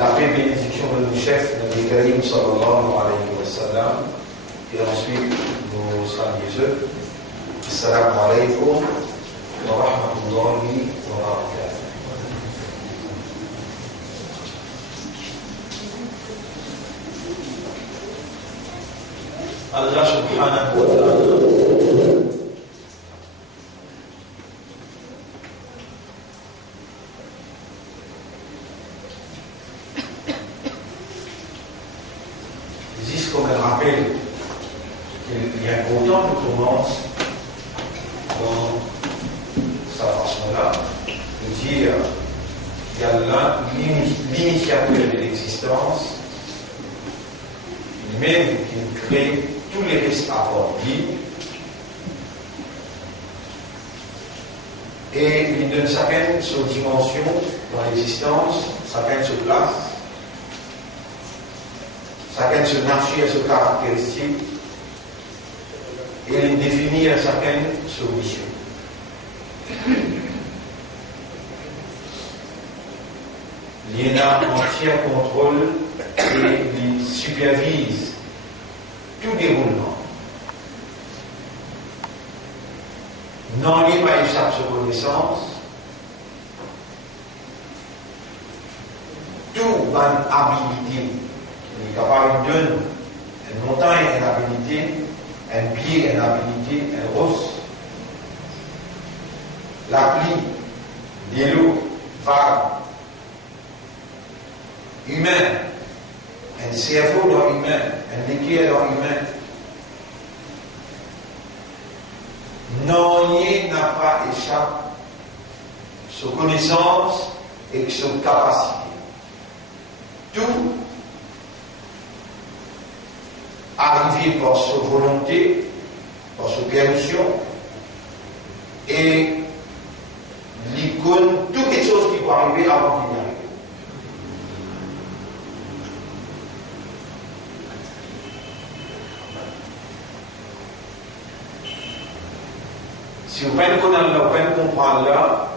la paix et bénédiction de nos chefs, Nabi Karim sallallahu alayhi wa sallam, et ensuite nos saluts eux. Assalamu alaykum wa rahmatullahi wa barakatuh. Allah subhanahu wa ta'ala existe comme un rappel qu'il est important qu'on commence dans sa façon-là de dire qu'il y a là l'initiateur de l'existence, lui-même qui crée tous les risques accomplis et il donne chacun sa dimension dans l'existence, chacun sa place, chacun sa nature, sa caractéristique, et il définit à chacun sa mission. Il y a un entier contrôle et il supervise tout déroulement. Non, il n'y a pas échappe sur connaissance. Tout une habilité. Il est capable de donner une montagne, une habilité, un pied, une habilité, un rosse. La pluie, des l'eau, vague, humain, un cerveau dans l'humain, un équilibre dans l'humain. Non, il n'a pas échappé sur connaissance et sur capacité. Tout arrivé par sa volonté, par sa permission, et l'icône, toutes les choses qui vont arriver avant qu'il y arrive. Si vous ne comprenez là,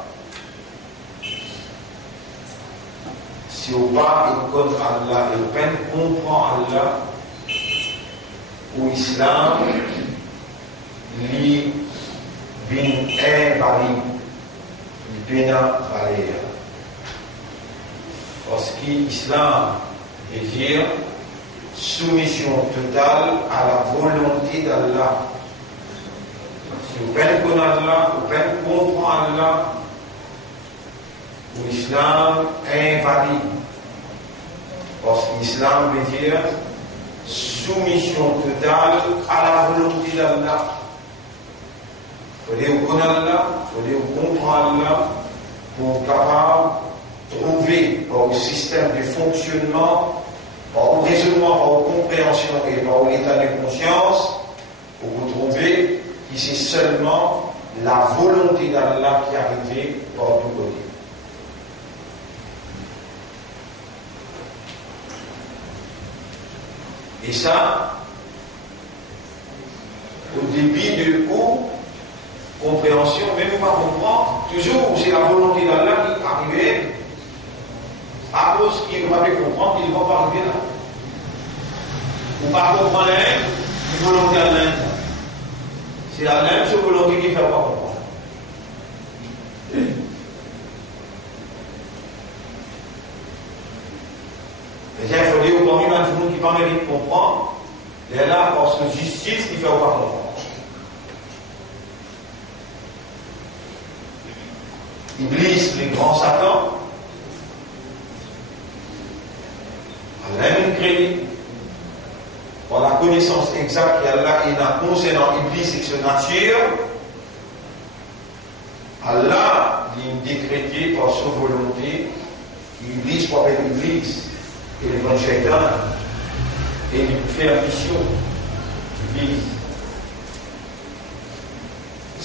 si vous ne comprenez Allah et vous ne comprenez Allah, ou Islam, li bin invalide, li bena valer. Parce que l'Islam veut dire soumission totale à la volonté d'Allah. Si vous ne connaissez Allah, vous ne comprenez Allah, ou l'Islam est invalide. Parce que l'Islam veut dire soumission totale à la volonté d'Allah. Il faut connaître Allah, il faut comprendre Allah pour capable trouver par le système de fonctionnement, par le raisonnement, par la compréhension et par l'état de conscience, pour vous trouver que c'est seulement la volonté d'Allah qui est arrivée par tout côté. Et ça, au début de compréhension, même pas comprendre, toujours c'est la volonté d'Allah qui est arrivée, à cause qu'il va pas comprendre, il ne va pas arriver là. Ou pas comprendre la volonté d'Allah. C'est la même volonté qui ne fait pas comprendre. Il faut dire au parmi tout le monde qui pas mérite de comprendre, il est là parce que justice qui ne fait pas comprendre. Iblis, le grand Satan, a la même crédit par la connaissance exacte qu'Allah a concernant Iblis et sa nature. Allah l'a décrété par sa volonté qu'Iblis soit avec Iblis. Et le grand shaitan, et il fait la mission du Iblis.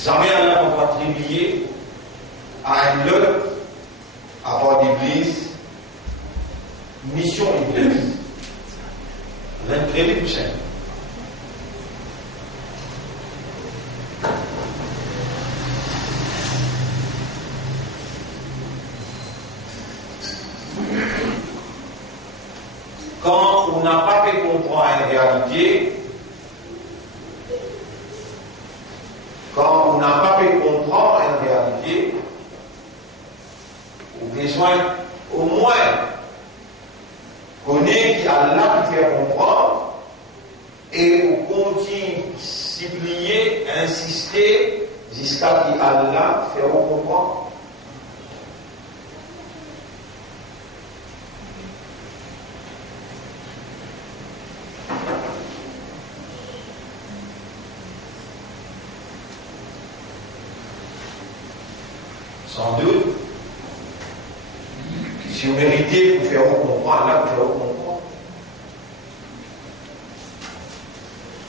Jamais Allah ne va attribuer à un autre, à part d'Iblis, mission Iblis. L'intérêt plus simple. on n'a pas pu comprendre une réalité, quand on n'a pas pu comprendre une réalité, on a besoin au moins connaître qu'Allah qui fait comprendre et on continue supplier, insister jusqu'à ce qu'Allah fait comprendre. Sans doute, si vous méritez pour faire comprendre, là, vous faire comprendre.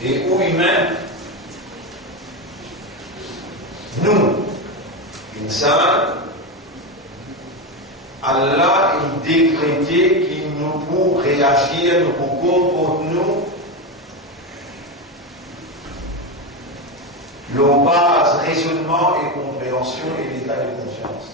Et où humain, nous, insan, Allah il décrété qu'il nous pour réagir, nous pour comporter nous, le base raisonnement et compréhension et l'état de conscience.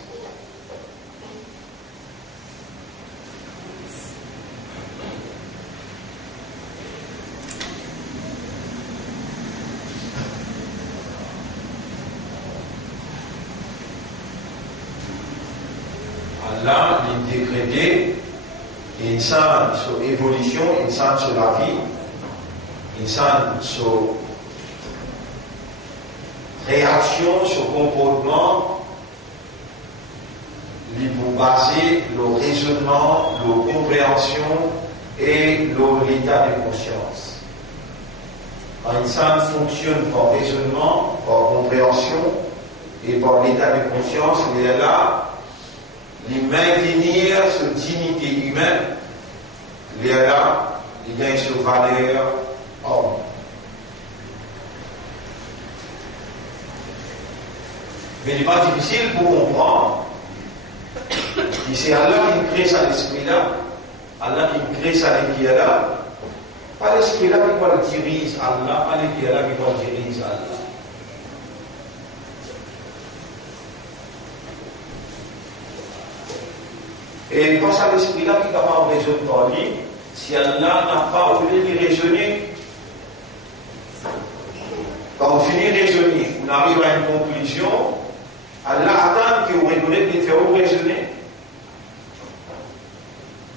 Allah il décrété insan sur évolution, insan sur la vie, insan sur réaction, sur comportement, il faut baser le raisonnement, la compréhension et l'état de conscience. Quand insan fonctionne par raisonnement, par compréhension et par l'état de conscience, il est là de maintenir cette dignité humaine, il est là, il gagne cette valeur homme. Mais il n'est pas difficile pour comprendre que c'est Allah qui crée cet esprit-là, Allah qui crée cet équilibre-là, pas l'esprit-là qui va le diriger Allah, pas l'équilibre-là qui va le diriger Allah. Et pas à l'esprit-là qui est capable de raisonner par lui, si Allah n'a pas voulu lui raisonner. Quand on finit de raisonner, on arrive à une conclusion, Allah attend que vous reconnaissez qu'il fait raisonner.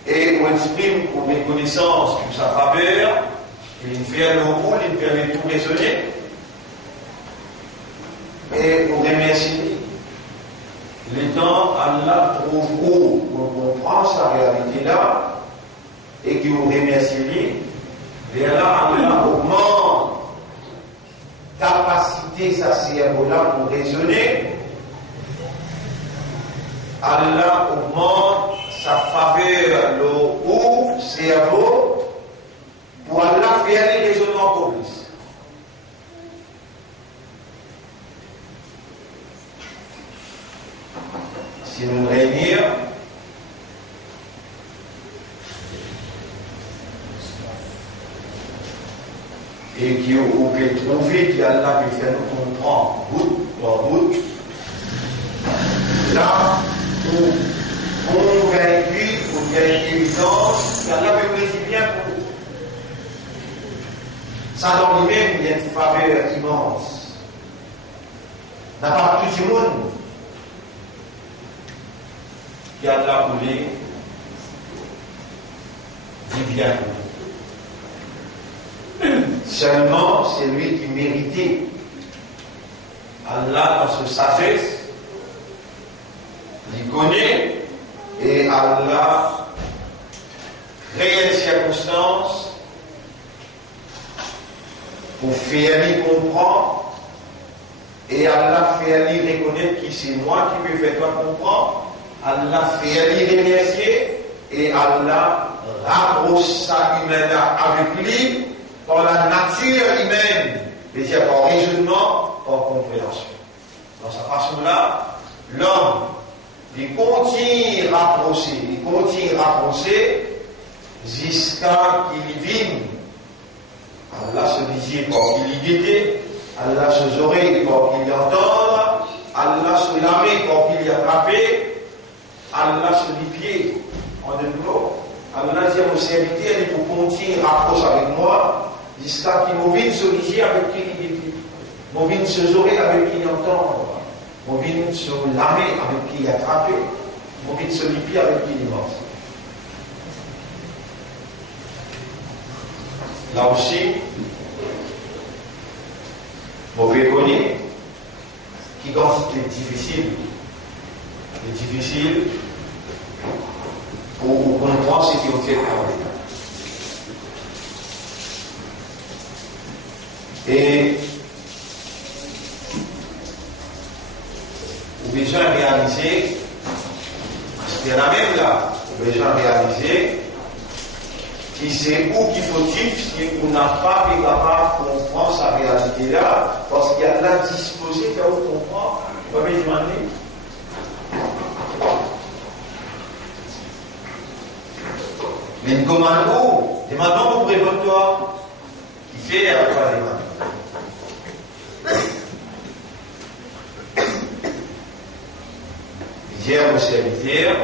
Et on exprime une reconnaissance de sa faveur, il fait le rôle, il permet de tout raisonner. Et on remercie. Le temps, Allah trouve où on comprend sa réalité-là et qui vous remercie. Et là, Allah augmente capacité, sa cerveau-là pour raisonner. Allah augmente sa faveur, le cerveau, pour Allah faire les raisonnements pour plus. Si nous réunir, et qu'on peut trouver qu'Allah peut faire nous comprendre bout par bout, là où convaincu, où il y a une évidence, qu'Allah peut présider bien pour nous. Ça dans lui-même, il y a une faveur immense. N'a pas tout le monde qui a la voulu dit bien. Seulement, c'est lui qui méritait. Allah, dans sa sagesse, il connaît et Allah crée les circonstances pour faire lui comprendre et Allah fait lui reconnaître que c'est moi qui peux faire toi comprendre. Allah fait lui remercier et Allah rapproche sa humaine avec lui par la nature humaine, c'est-à-dire par raisonnement, par compréhension. Dans sa façon-là, l'homme, il continue à rapprocher jusqu'à qu'il vienne. Allah se disait par qu'il y était, Allah se oreilles par qu'il y entende, Allah se lamait par qu'il y attrapé, Allah se les pieds en de l'eau, Allah dit à mon serviteur, il faut continuer à rapprocher avec moi, jusqu'à qu'il m'ouvre ce avec qui il dit, m'ouvre ce oreilles avec qui il entend, m'ouvre ce lamé avec qui il attrape, m'ouvre ce lipi avec qui il mange. Là aussi, mauvais connu, qui c'est difficile. C'est difficile pour comprendre ce qu'on fait parler. Et vous avez besoin de réaliser, c'est la même là, vous avez besoin de réaliser qui c'est où qu'il faut dire si on n'a pas été capable de comprendre sa réalité là, parce qu'il y a là disposé faire comprendre, vous pouvez demander. Mais une commando, demandons pour répondre-toi, qui fait à quoi les mains. Hier au serviteur,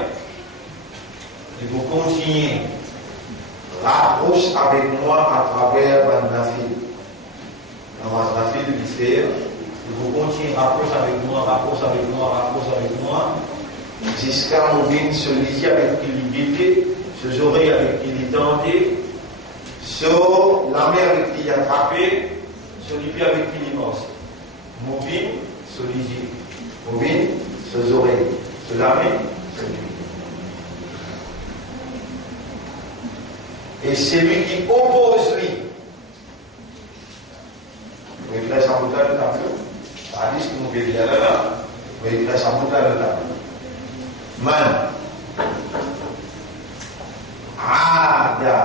il faut continuer. Rapproche avec moi à travers Nafil. Dans Nafil du faire, il faut continuer, rapproche avec moi, rapproche avec moi, rapproche avec moi, jusqu'à mon vie se lier avec qui il était, ses oreilles avec qui il tendait, sur la mer avec qui il attrapé, sur les pieds avec qui il mange. Mon vie se lier. Mon vie, ses oreilles, sur la mer, sur les pieds. Et c'est lui qui oppose lui. Vous voyez ça en bouteille de tableau. Ça dit ce que nous voulons dire là. Vous voyez ça en bouteille de tableau. Man. Ada.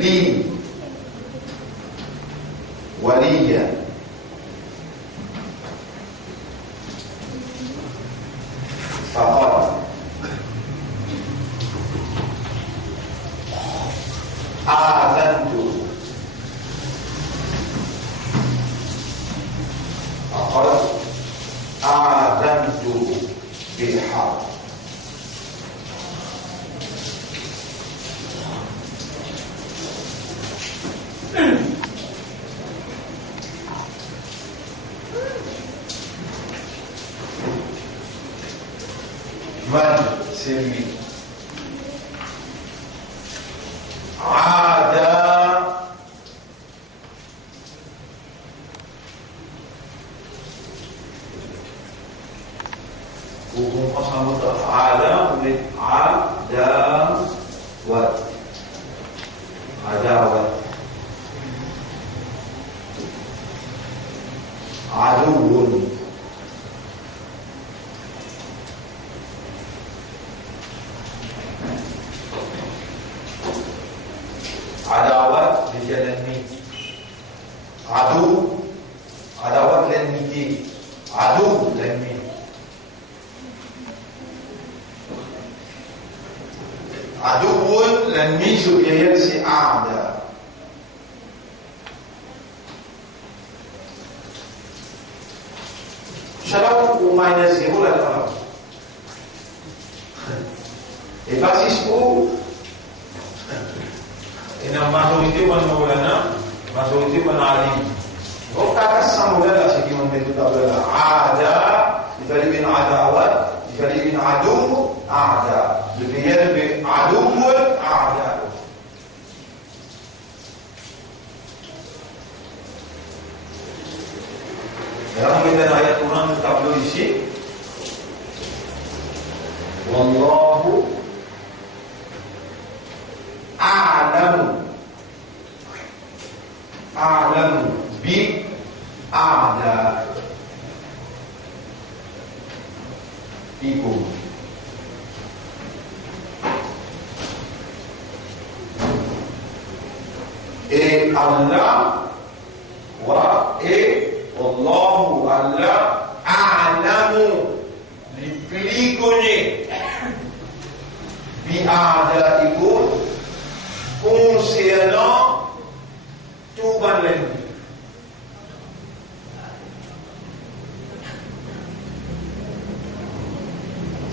Li. Waliya. Faqad. آذنت فقد آذنت بالحرب من سلمي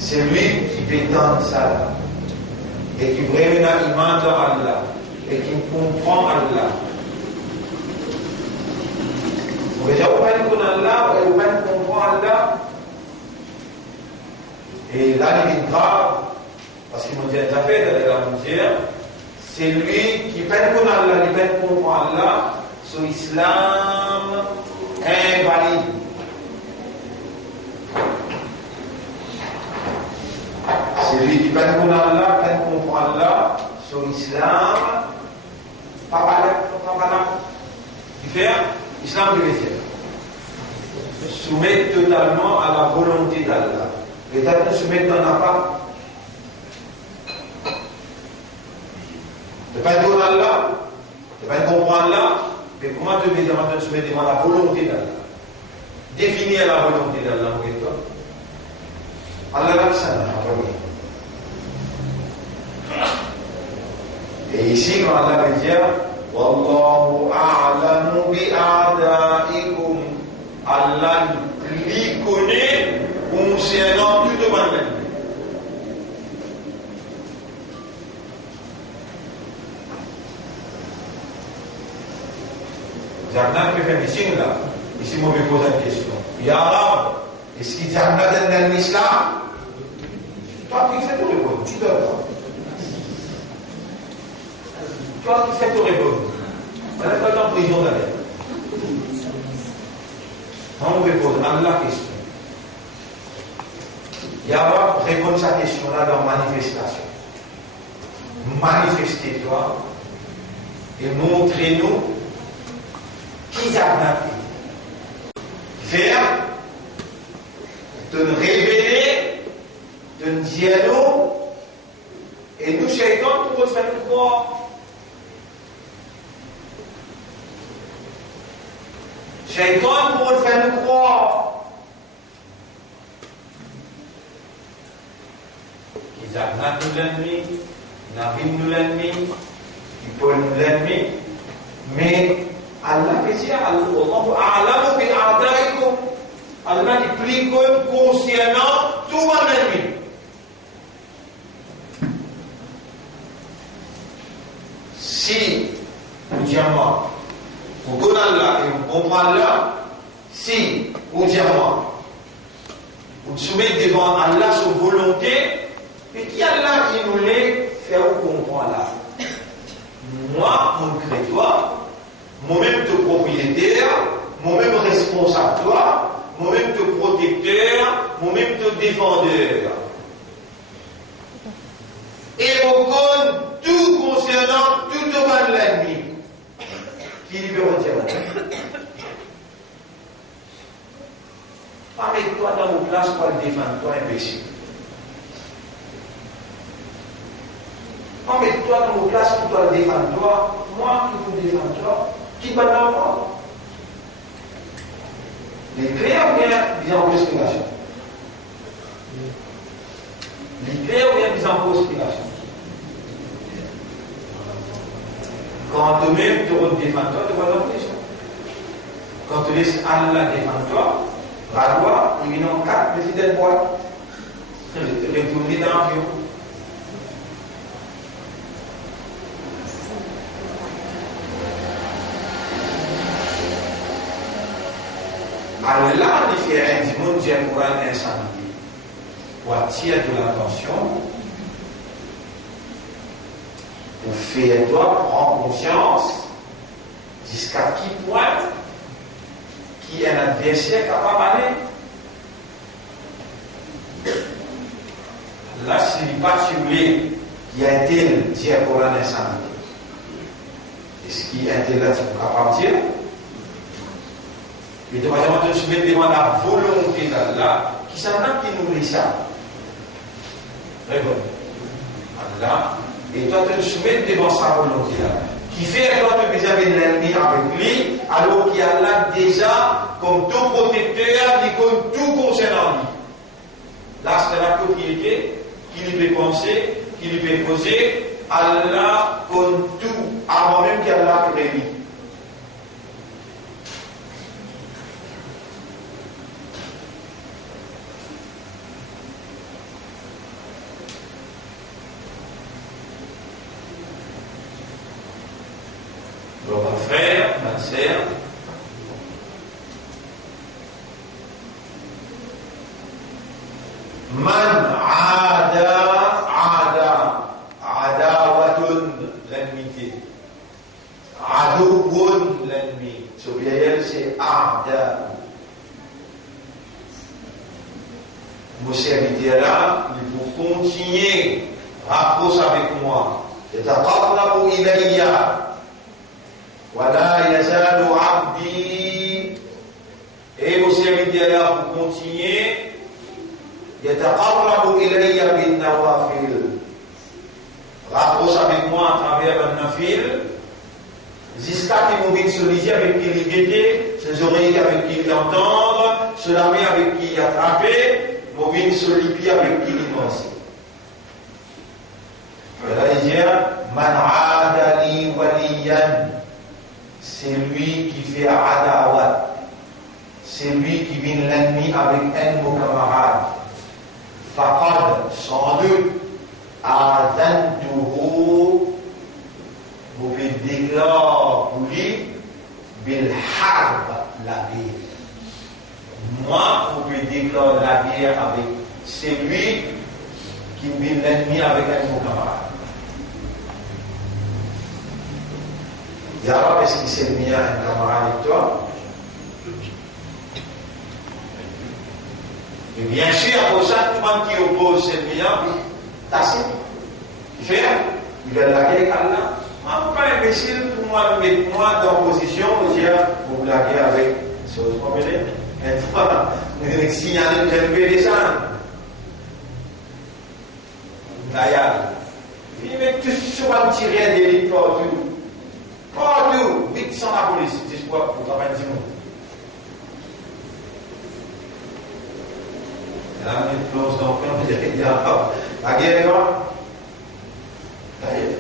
C'est lui qui peut tendre ça et qui vraiment iman dans Allah et qui comprend Allah. Vous voyez, vous connaissez Allah et vous comprenez Allah. Et là, il est grave, parce qu'il m'a dit un fait dans la mondiale, c'est lui qui peine qu'on Allah, il peine qu'on Allah, sur l'islam invalide. C'est lui qui peine qu'on Allah, peine qu'on Allah, sur l'islam, pas malin. Il fait l'islam de l'Éthiopie. Soumettre totalement à la volonté d'Allah. Et d'être soumettre dans la part. De ne pas dire Allah, de ne pas comprendre Allah, mais comment te mettre dans soumettre devant la volonté d'Allah. Définir la volonté d'Allah pour toi. Allah l'a ça, et ici, quand Allah veut dire, Wallahu a'lamu bi'a'da'ikum, Allah lui connaît concernant tout le monde. Jannat peut faire des signes là. Ici, moi, je me pose une question. Ya Rab, est-ce qu'il y a Jannat dans l'islam? Toi qui fais tout répondre, tu dois pas. Toi qui fais tout répondre. On n'est pas en prison d'aller. On me pose la question. Yahweh répond à sa question-là dans manifestation. Manifestez-toi et montrez-nous qui a appris. Faire, de nous révéler, de nous dire nous, et nous, Shaitan, tout le monde fait nous croire. Shaitan, tout le monde fait nous croire. Jannat nous l'ennemi, Nabi nous l'ennemi, Paul nous l'ennemi, mais Allah dit Allahu a'lamu bi a'da'ikum. Allah dit plus consciemment tout mon ennemi. Si nous disons vous connaissez Allah et vous comprenez Allah, si vous disons vous soumettez devant Allah sur volonté, et qui Allah qui nous les fait comprendre là? Moi, mon créateur, moi-même te propriétaire, moi-même responsable toi, moi-même te protecteur, moi-même te défendeur. Et au compte tout concernant tout le mal de l'ennemi. Qui lui peut retirer? Pas mettre toi dans vos places pour le défendre, toi imbécile. Mets-toi dans vos places pour toi le défendre, toi, moi qui vous défends, toi, qui va dans moi. Les clairs ou bien mis en conspiration? Les clairs ou bien mis en conspiration? Quand toi-même tu te défends, toi, tu vas dans la prison. Quand tu laisses Allah défendre toi, va il vient en 4 de fidèles boîtes. Retourner dans l'avion. Allah différent du monde du Coran incendie pour attirer de l'attention, pour faire toi prendre conscience jusqu'à qui point qui est un adversaire capable d'aller. Là, s'il n'est pas ciblé, qui a été le Coran incendie. Est-ce qu'il est là capable de dire? Et de manière à se mettre devant la volonté d'Allah, qui s'en a qui nous dit ça. Très bon. Allah, et toi te soumettre devant sa volonté là. Qui fait toi te préserver l'ennemi avec lui, alors qu'il y a là déjà comme tout protecteur, comme tout concernant lui. Là, c'est la propriété qui lui peut penser, qui lui peut poser. Allah comme tout, avant même qu'Allah crée lui. sincère. Man adawatun, l'ennemité. Adouun, l'ennemi. Ce pluriel, c'est ada. Mon serviteur là, il faut continuer, rapproche avec moi. يتقرب إلي ولا يزال عبدي. Et vos serviteurs pour continuer, يتقرب إلي بالنوافل. Rapproche avec moi à travers un nafil. Jusqu'à qui m'ont bien sollicité avec qui il guettait, ses oreilles avec qui il entendre, cela met avec qui il attrapé, m'ont bien sollicité avec qui il danse. Là, il dit, man adali waliyan, c'est lui qui fait adawat, c'est lui qui vient l'ennemi avec un mot camarade. Faqad, sans doute, adantuhu, vous faites déclarer pour lui, bil harb, la guerre. Moi, vous faites déclarer la guerre avec celui qui vient l'ennemi avec un mot camarade. Yara, est-ce qu'il s'est mis à un camarade avec toi? Et bien sûr, pour ça, tout le monde qui oppose cette bien, tassé. Il fait, il va la guerre avec Allah. Moi, pas imbécile pour moi, mettre moi dans position, pour la guerre avec ce que vous comprenez? Maintenant, signaler que je vais descendre. D'ailleurs, il met tout sur un tiré d'élite partout. Partout, vite sans la police, c'est quoi pour travailler du monde. Et là, on est close donc, il y a la guerre là.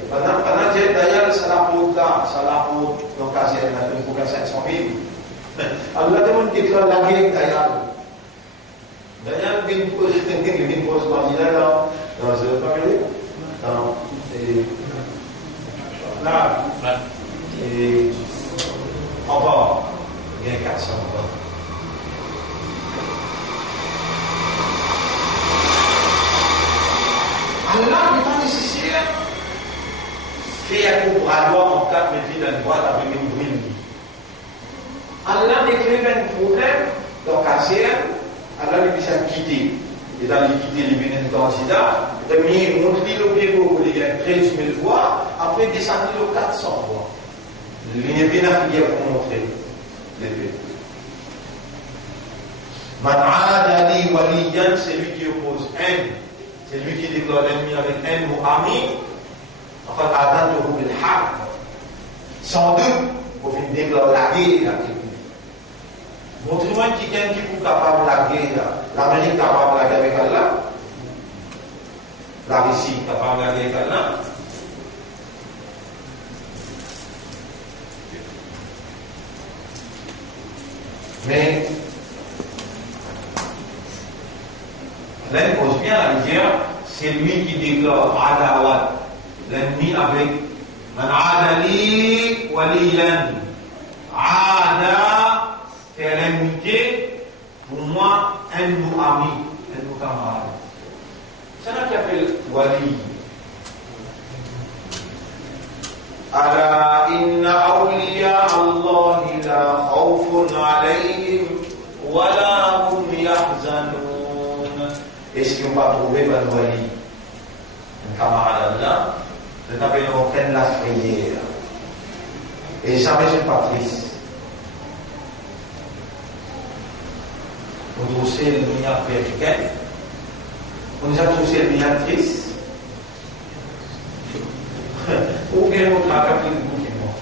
Pendant que d'ailleurs, ça la pour là, ça la pour l'occasion, il faut 500 000. Alors là, tout le monde déclare la guerre d'ailleurs. D'ailleurs, il pose candidat là, dans ce famille. Non, c'est là. Et encore, il y a 400 ans. Allah n'est pas nécessaire faire un bras droit en 4 mètres de droite avec une brille. Allah décrit un problème dans la CR, Allah lui dit ça quitter. Et dans l'équité, il vient dans le sida, il monte le pied pour il y a 13 000 voix, après descendre le 400 voix. Il y a bien à finir pour montrer l'épée. Man adali waliyan, c'est lui qui oppose un, c'est lui qui déclare l'ennemi avec un mot ami. Enfin, adantuhu bil harb. Sans doute, vous venez déclarer la guerre. Montrez-moi quelqu'un qui est capable de la guerre. L'Amérique est capable de la guerre avec Allah. La Russie est capable de la guerre avec Allah. Mais l'un pose bien à dire, c'est lui qui déclare adawat, l'ennemi avec man adali waliyan. Ada, c'est l'amitié, pour moi, un de nos amis, un de nos camarades. C'est ça qui appelle wali. ألا إن أولياء الله لا خوف عليهم ولا هم يحزنون. Est-ce qu'on va trouver un wali, un camarade là, je n'avais aucune la prière. Et jamais je ne suis pas triste. On trouve le meilleur américain, on a trouvé le meilleur triste. Ou bien on travaille avec le gouvernement.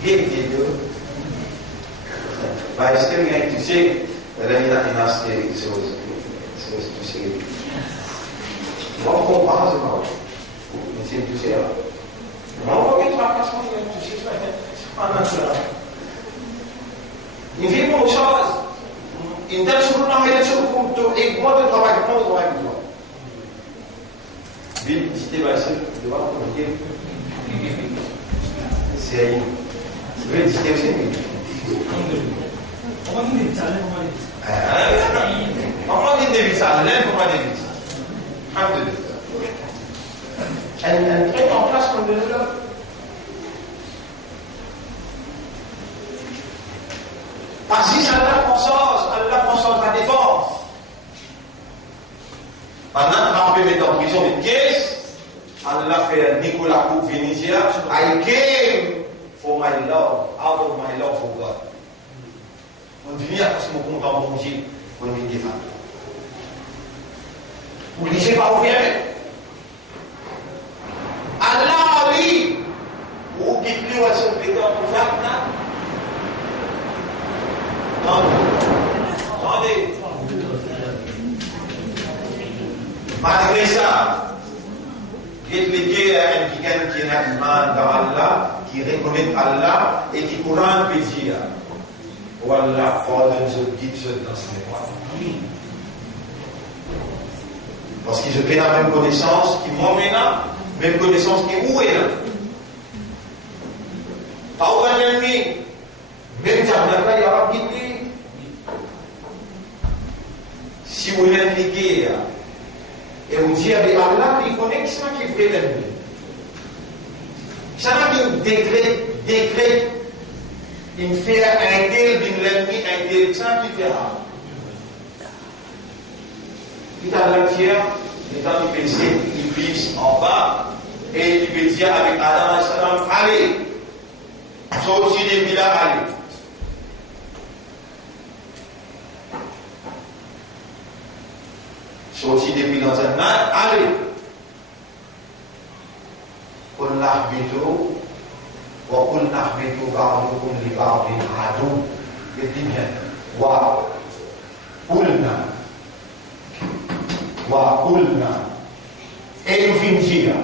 Bien, but I'm still going to say that I need to say so to say. What for was about? It's to say. What for get back as one to say. In vivo choses. In tel sur la main sur pour et moi de travail pour moi. Bill, c'était va essayer de voir comment dire. c'est une. Vous voulez dire que c'est une. Comment dit ça? Comment dit David ça? L'aime comment David ça? Elle est en place comme de l'autre. Parce que Allah console la défense. Maintenant, quand on peut mettre en prison une caisse, Allah fait Nicolas Cook Venezia, I came for my love, out of my love for God. On vient parce que mon compte en bon Dieu, on vient des femmes. Vous ne lisez pas ouvert. Allah, lui, vous dites plus à son pédant pour faire ça. Attendez. Malgré ça, expliquer à quelqu'un qui a iman dans Allah, qui reconnaît Allah et qui Coran peut dire Wallah, pardonne ce guide dans ses voies. Parce qu'ils ont la même connaissance qui m'emmène là, même connaissance qui où est là. Pas où est l'ennemi. Même Jabnaka, il y aura guidé. Si vous l'impliquez, et vous dites, mais Allah, il connaît qui ça qui fait l'ennemi. Ça n'a pas décret, il fait un tel, l'ennemi, un tel, ça qui fait là. Il a la pierre, il a dit, il glisse en bas, et il peut dire avec Adam et Salam, allez, sorti des villas, allez. Sorti depuis dans un an, allez. قل نهبطوا وقل نهبطوا بعضكم لبعض عدو. Il dit bien, وقلنا et nous finissons dire,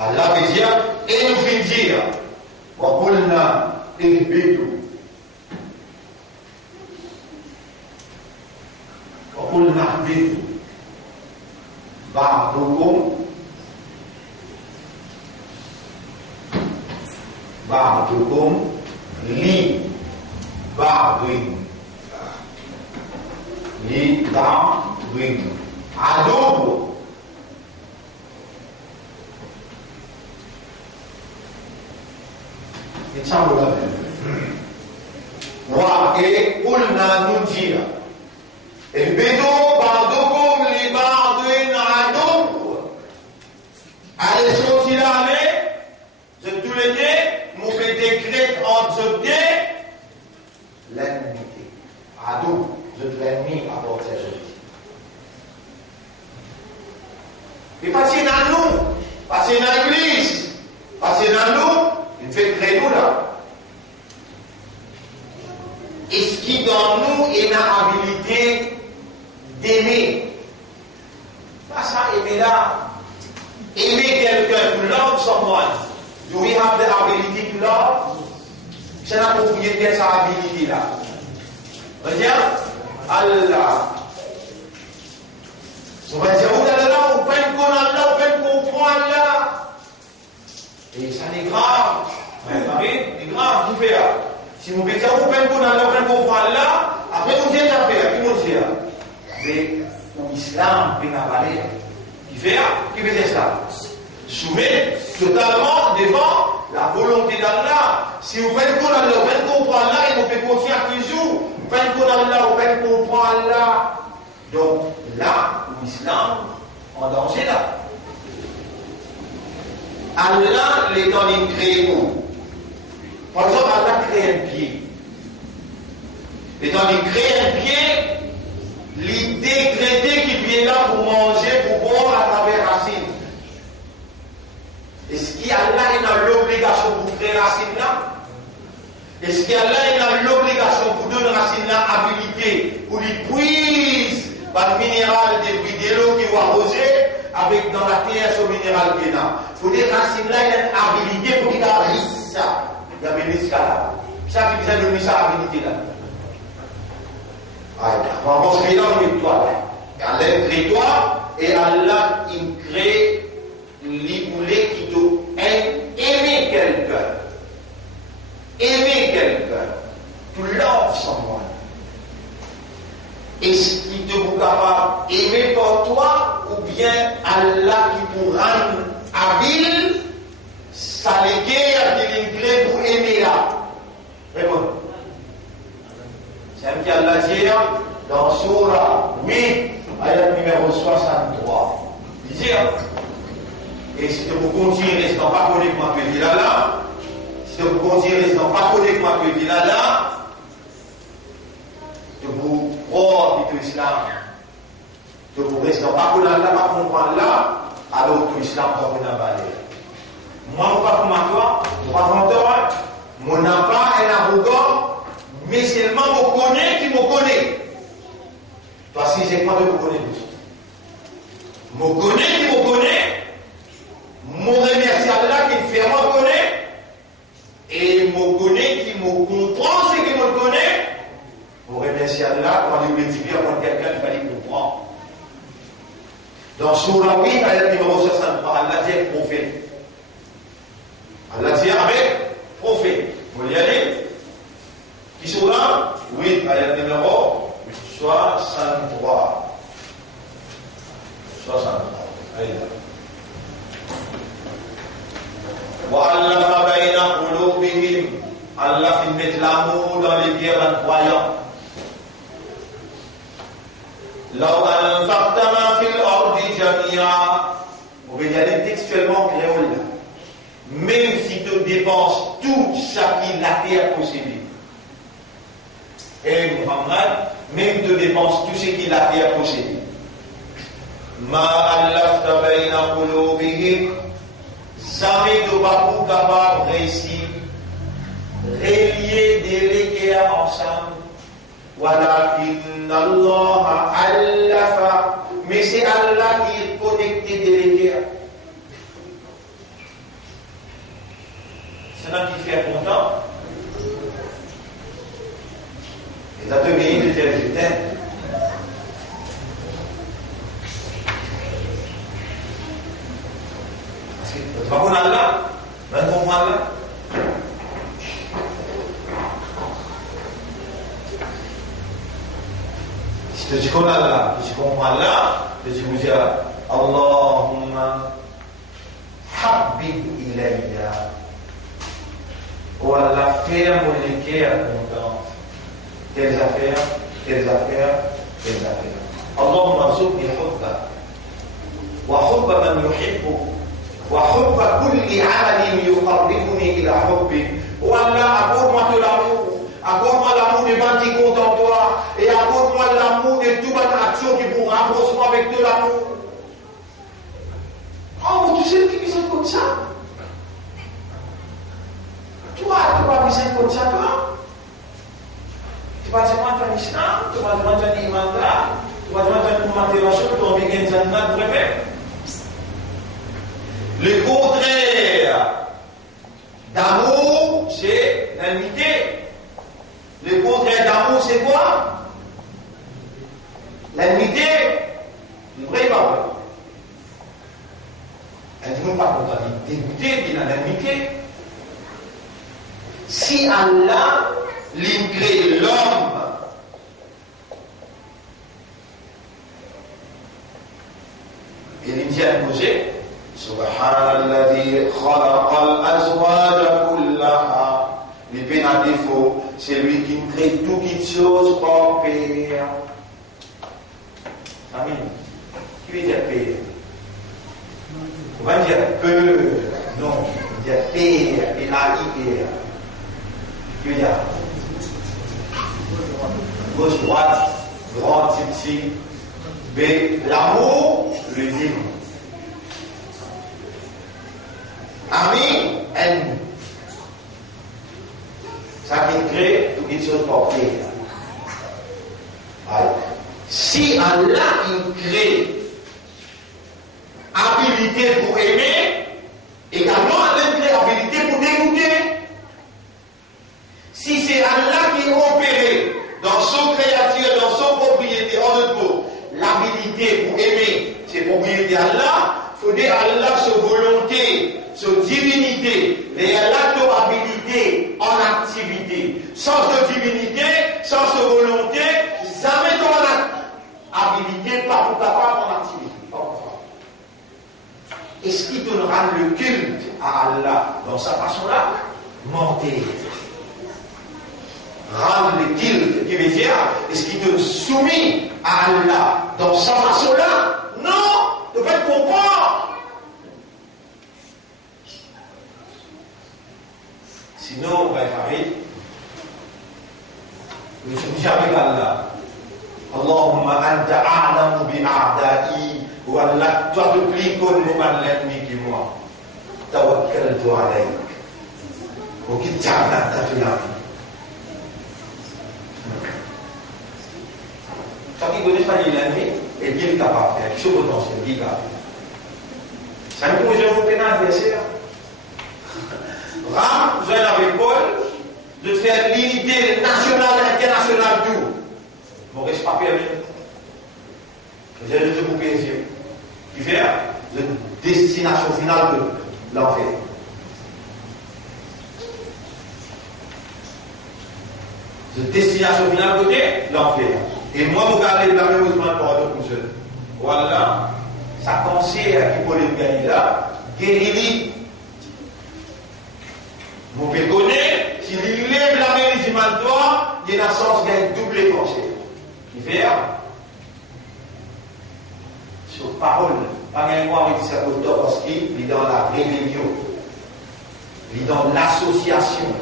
Allah veut dire, et nous finissons dire, وقلنا اهبطوا وقلنا اهبطوا بعضكم لبعض عدو. Diciamo la verità. Wa e qulna nujia. Ihbitu ba'dukum li ba'din adu. Allez sortir l'armée, je tous les deux, nous fait décret entre deux l'ennemi. Adu, je l'ennemi à protéger. Et passez dans nous, passez dans l'église, passez dans nous, il fait créer nous là. Est-ce qui dans nous est une habilité d'aimer? Pas ça, aimer là. Aimer quelqu'un, to love someone. Do we have the ability to love? C'est la propriété de sa habilité là. Regarde, Allah. On va dire, oh là là, on peine qu'on Allah, on peine qu'on prend Allah. Et ça n'est grave. C'est grave, vous faites. Si vous mettez au peine qu'on Allah, on peine qu'on prend Allah, après vous dites à faire, qui vous dit? Mais l'islam, il n'a pas l'air. Qui fait ça? Soumet totalement devant la volonté d'Allah. Si vous faites qu'on Allah, vous faites qu'on prend Allah, et vous faites conscience toujours. Vous faites qu'on Allah, vous faites qu'on prend Allah. Donc là, l'islam en danger là. Allah l'étant il crée où? Par exemple, Allah crée un pied. L'étant il crée un pied, l'idée décrétée qui vient là pour manger, pour boire à travers racine. Est-ce qu'Allah a l'obligation pour créer racine là? Est-ce qu'Allah a l'obligation pour donner racine là habilité pour lui puise par le minéral de l'eau qui va arroser avec dans la terre ce minéral qui est là? Il faut dire racine là, il y a une habilité pour qu'il arrive ça. Il y a une escalade. Ça qui vient de donner sa habilité là. On va créer dans une étoile. Allah crée toi et Allah il crée l'immoulé qui doit aimer quelqu'un. Est-ce qu'il te vous capable d'aimer pour toi ou bien Allah qui vous rend habile, ça les guerres pour aimer là? Répondez. C'est un qui Allah dit dans Surah 8, ayat numéro 63. Il dit, et si vous continuez sans pas connaître moi que dit là, si vous continuez sans pas connaître moi que dit là, de vous croire tout l'islam, de vous rester pas connaître là, pas comprendre là, alors tout l'islam va vous avaler. Moi, je ne pas comment toi, je ne pas menteur, je n'ai pas un arrogant, mais seulement je connais qui me connaît. Toi, si j'ai quoi de vous connaître, je connais qui me connaît. Mon remercie Allah qui me fait me connaître et me connaît qui me comprend ce qu'il me connaît. Mon remercie Allah quand il me dit bien quand quelqu'un qui fallait comprendre. Dans Surah 8, ayat numéro 63, Allah dit prophète. Allah dit avec prophète. Vous y allez? Qui sont là? 8, ayat numéro 63. 63. Allez là. وَأَلَّفَ بَيْنَ قُلُوبِهِمْ. Allah fait mettre l'amour dans les cœurs des croyants. لَوْ أَنفَقْتَ مَا فِي الْأَرْضِ جَمِيعًا. Vous pouvez y aller textuellement créole. Même si tu dépenses tout ce qui la terre possède. Et Muhammad, même tu dépenses tout ce qui la terre possède. مَا أَلَّفْتَ بَيْنَ قُلُوبِهِمْ. Jamais de Babou capable de réussir, relier des cœurs ensemble. Voilà, Allah allafa. Mais c'est Allah qui est connecté des cœurs. C'est là qui fait content. Et dans 2 minutes, je t'aime. Tu vas comprendre Allah? Tu vas comprendre Allah? Si tu connais Allah, si tu comprends Allah, tu vas dire Allahumma habib ilayya. Oh Allah, fais-moi les cœurs contents. Quelles affaires? Quelles affaires? Quelles affaires? Allahumma rzuqni hubba wa hubba man yuhibbu. وحب كل عمل يقربني إلى حبك. Wallah, accorde-moi de l'amour. Accorde-moi l'amour des gens qui comptent en toi. Et accorde-moi l'amour de toute bonne action qui vous rapproche avec de l'amour. Oh, tu sais qui sont comme ça? Toi, tu vas besoin comme ça, toi? Tu vas te mettre en islam, tu vas te mettre en iman, tu vas te mettre en motivation, tu vas te mettre en iman. Le contraire d'amour, c'est l'amitié. Le contraire d'amour, c'est quoi? L'amitié. Le vrai parole. Elle ne dit pas qu'on va dégoûter de l'amitié. Si Allah crée l'homme, il dit à Mosée, Subhanalladhi khalaqal azwaja kullaha. Les peines à défaut, c'est lui qui crée toutes choses par paix. Amen. Qui veut dire paix? On va dire peu. Non, on va dire paix. P-A-I-R. Qui veut dire gauche, droite, grand, petit. B. L'amour, le dîme. Ami, ennemi. Ça qui crée toutes les choses pour paix. Alors, si Allah il crée habilité pour aimer, également Allah crée habilité pour dégoûter. Si c'est Allah qui est opéré dans son créature, dans son propriété, en d'autres mots, l'habilité pour aimer, c'est propriété Allah, il faut dire Allah sa volonté, sa divinité, et Allah sa habilité en activité. Sans sa divinité, sans sa volonté, jamais Est-ce qu'il donnera le culte à Allah dans sa façon-là? Mentir. Rendre le culte, qui veut dire, est-ce qu'il te soumet à Allah dans sa façon-là? Non! Tu peux comprendre. Sinon, on va être arrêté. Nous sommes jamais Allah. Allahumma anta a'lamu bi a'da'i wa Allah, toi tu plus connu par l'ennemi que moi. Tawakkaltu alayk. Au qui t'arrête ta vie. Ça qui connaît pas l'ennemi, et bien il est capable de faire, qui est potentiel, qui est capable. Ça nous pose un peu d'adversaire. Ram, vous avez avec Paul, de faire l'unité nationale et internationale tout. Mon reste pas permis. J'ai le deux bouquets ici. Qui fait la destination finale de l'enfer. La destination finale côté l'enfer. Et moi, vous regardez la même chose pour tout seul. Voilà. Ça conseille à qui Paul est gagné là, guérir. Vous pouvez connaître, si il lève la main du mal droit, il y a un sens qu'il y a un double conseil. Qui fait sur parole, pas un mois avec cet auteur parce qu'il est dans la rébellion, il est dans l'association,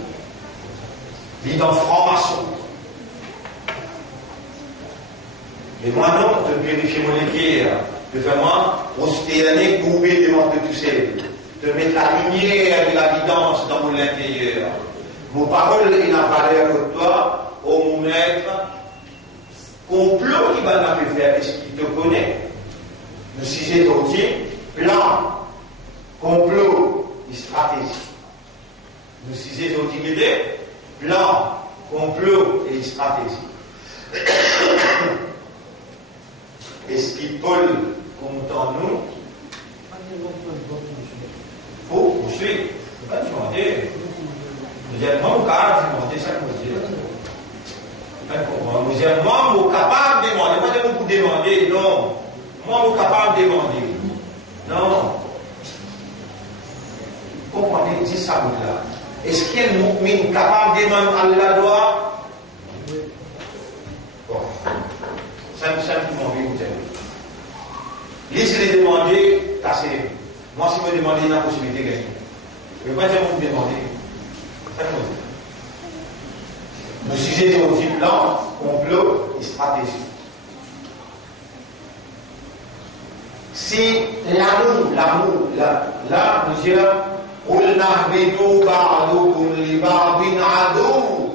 il est dans la franc-maçon. Et moi non, de vérifier mon équipe, de vraiment, on s'était allé couper devant de tout ça. De mettre la lumière et la guidance dans mon intérieur. Mon parole est la valeur que toi, au mon maître, complot qui va nous faire, est-ce qu'il te connaît? Le sujet aussi, plan, complot et stratégie. Le sujet aussi, plan, complot et stratégie. Est-ce qu'il Paul compte en nous? Oh, je suis. Je vais demander. Deuxièmement, au cas de demander chaque mesure. Deuxièmement, au capable de demander. Moi, je vais vous demander. Non. Moi, au capable de demander. Non. Comprenez, dis ça, là. Est-ce qu'il y a un mu'min capable de demander Allah doit? Bon. Simplement, vous dire. Laissez-les demander, cassez-les. Moi, si vous me demandez la possibilité de gagner, je ne vais pas dire vous me demander. Le sujet est aussi plan, complot et stratégie. Si l'amour, là, nous disons, قُلْ نَهْبِطُوا بَعْضُكُمْ لِبَعْضٍ عَدُوٌّ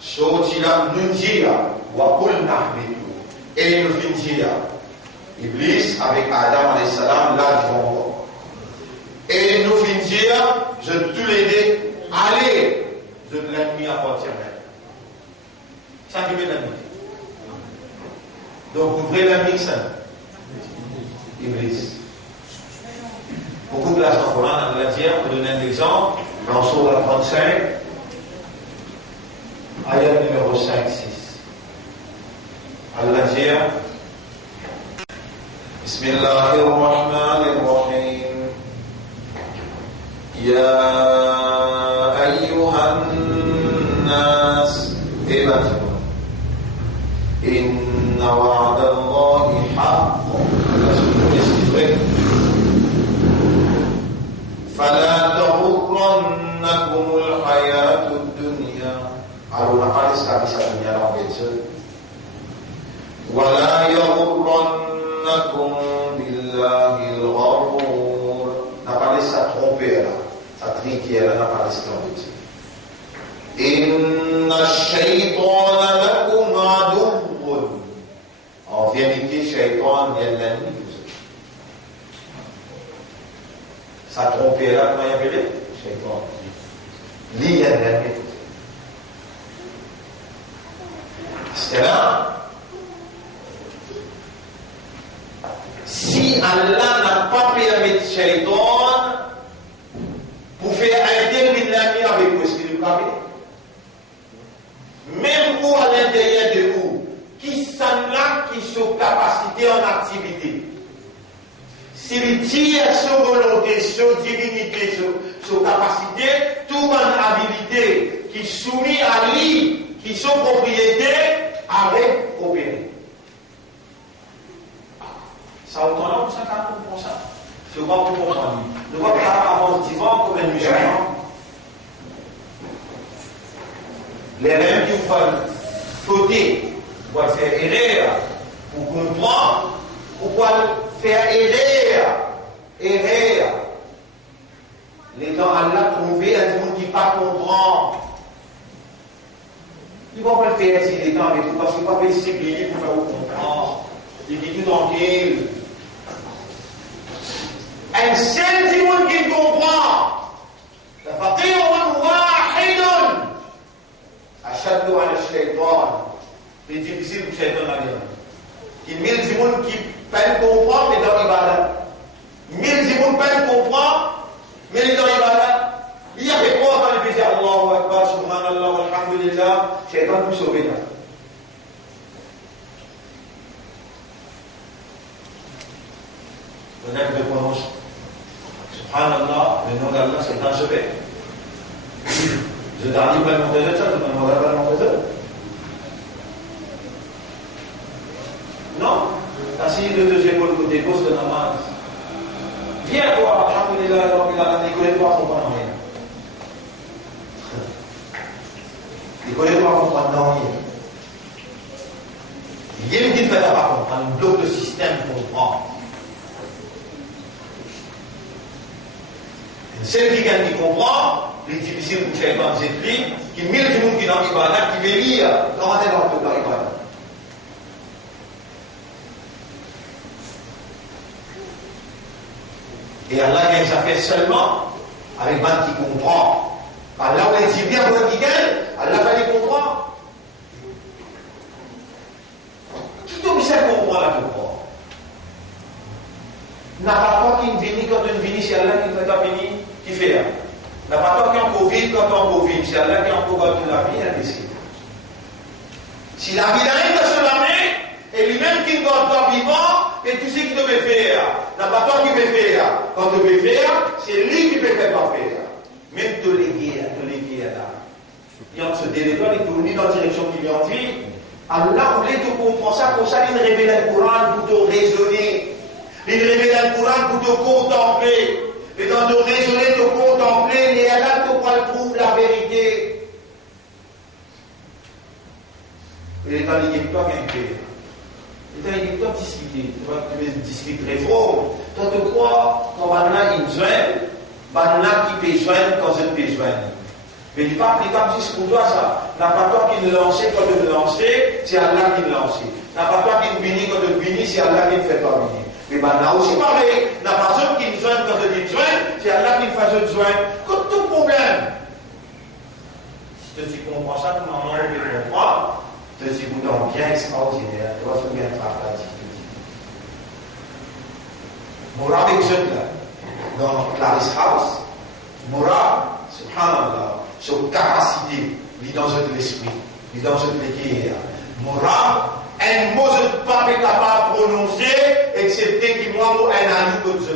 سُوتِلَا نُنْجِيَا وَقُلْ نَهْبِطُوا. Et nous finissons. Iblis avec Adam alayhi salam, là, ils vont. Et nous finissons, je tous les deux, allez, je l'ennemi appartient. Ça qui met l'ennemi. Donc, ouvrez l'ennemi, ça. Iblis. Beaucoup de places dans le Coran, on va dire, pour donner un exemple, dans Sourate 35, ayat numéro 5-6. Allah dit, بسم الله الرحمن الرحيم يا أيها الناس إن وعد الله حق فلا تغرنكم الحياة الدنيا ولا يغرنكم بالله الغرور. N'a pas laissé ça tromper là, ça triquer là, n'a pas laissé tromper. إن الشيطان لكم عدو. En vérité, Shaitan est l'ennemi. Ça trompé là, comment il appelé? Shaitan. Lui est l'ennemi. Parce que là, si Allah n'a pas permis de Shaitan pour faire intervenir l'ennemi avec vous, est-ce qu'il est pas? Même vous à l'intérieur de vous, qui sont là, qui sont capacités en activité. s'il tire sur volonté, sur divinité, sur capacité, toute bonne habilité qui soumet à lui, qui sont propriétés, avec opérer. Ça autant pour ça qu'on comprend ça. Je crois qu'on comprend. Ne vois pas avance divan comme un musulman. Les mêmes qui veulent sauter, pour faire erreur, pour comprendre, pour faire erreur. Les gens Allah trouvé à des gens qui ne pas comprendre. Ils ne vont pas le faire si les temps avec tout, parce qu'ils ne vont pas discipliner pour faire comprendre. Il dit tout tranquille. Un seul du monde qui comprend. فقير واحد أشد على الشيطان. C'est difficile pour le shaitan à dire. Il y a 1000 du monde qui peine comprendre, mais dans l'ibadat. 1000 du monde peine comprendre, mais dans l'ibadat. Il y avait quoi quand il disait Allahu Akbar, Subhanallah, Alhamdulillah, shaitan pour sauver là. Peut-être que prononce Subhanallah, le nom d'Allah, c'est un secret. Je t'en dis pas le nom de ça, je ne demanderai pas le nom de ça. Non, assis de deux épaules côté gauche de namaz. Viens toi, Alhamdulillah, il connaît pas comprendre rien. Il connaît pas comprendre rien. Il y a une qui ne fait pas comprendre, un bloc de système comprend. Celle qui gagne, qui comprend, il est difficile pour quelqu'un dans cette vie, qui mille du monde qui est dans l'ibadat, qui veut lire, comment est dans l'ibadat. Et Allah gagne sa fait seulement avec un qui comprend. Allah, on dit bien pour qui gagne, Allah va les comprendre. Qui t'oblige à comprendre la comprendre? N'a pas qui vient quand on vient, c'est Allah qui fait venir, qui fait là. N'a pas qui en Covid quand on Covid, c'est Allah qui en Covid de la vie, il décide. Si la vie d'Allah est sur la main, et lui-même qui doit être vivant, et tout ce qu'il devait faire, n'a pas toi qui peut faire. Quand tu peux faire, c'est lui qui peut faire pas faire. Même te léguer là. Et on se déléguant et tourner dans la direction qui vient de vie. Allah voulait te comprendre ça, pour ça il révèle le Coran pour te raisonner. Il révèle le Coran pour te contempler. Et dans te raisonner, te contempler, et Allah te trouve la vérité. Et l'état d'Égypte, toi, qu'est-ce que tu fais? L'état d'Égypte, discuter. Tu discutes très fort. Toi, tu crois, quand Banna, il joigne, Banna qui peut joindre quand je peux joindre. Mais il n'est pas applicable juste pour toi, ça. N'a pas toi qui le lancer quand tu le lancer, c'est Allah qui le lance. N'a pas toi qui le bénit quand tu le bénis, c'est Allah qui ne fait pas bénir. Mais Banna aussi pareil. N'a pas d'autre qui le joigne quand tu le joigne, c'est Allah qui le fait te joindre. Comme tout problème. Si tu comprends ça, comment maman peut comprendre? C'est un bouton bien extraordinaire. Tu vois ce bien travail. Moura avec eux là, dans Clarice House, Moura, subhanallah, sur capacité, vit dans l'esprit, vit dans l'équilibre. Moura, un mot je ne peux pas être capable de prononcer, excepté qu'il moi un ami comme je.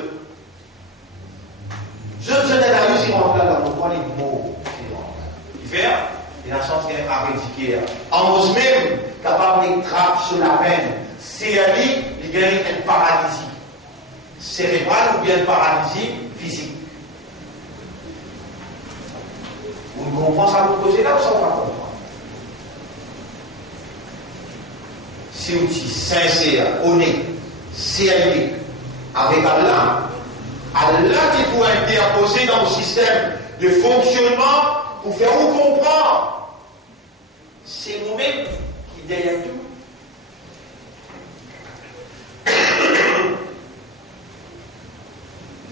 Je ne sais pas si on a dans mon point les mots. Il fait. Il a la chance qu'il est arrêté. En mose même, capable de trappe sur la peine, c'est ali, il gagne une paralysie cérébrale ou bien une paralysie physique. Vous comprenez ça vous posez là ou ça va pas comprendre? Si vous êtes sincère, honnête, sérieux, avec Allah, Allah qui pourra interposer dans le système de fonctionnement pour faire vous comprendre. C'est nous-mêmes qui derrière tout.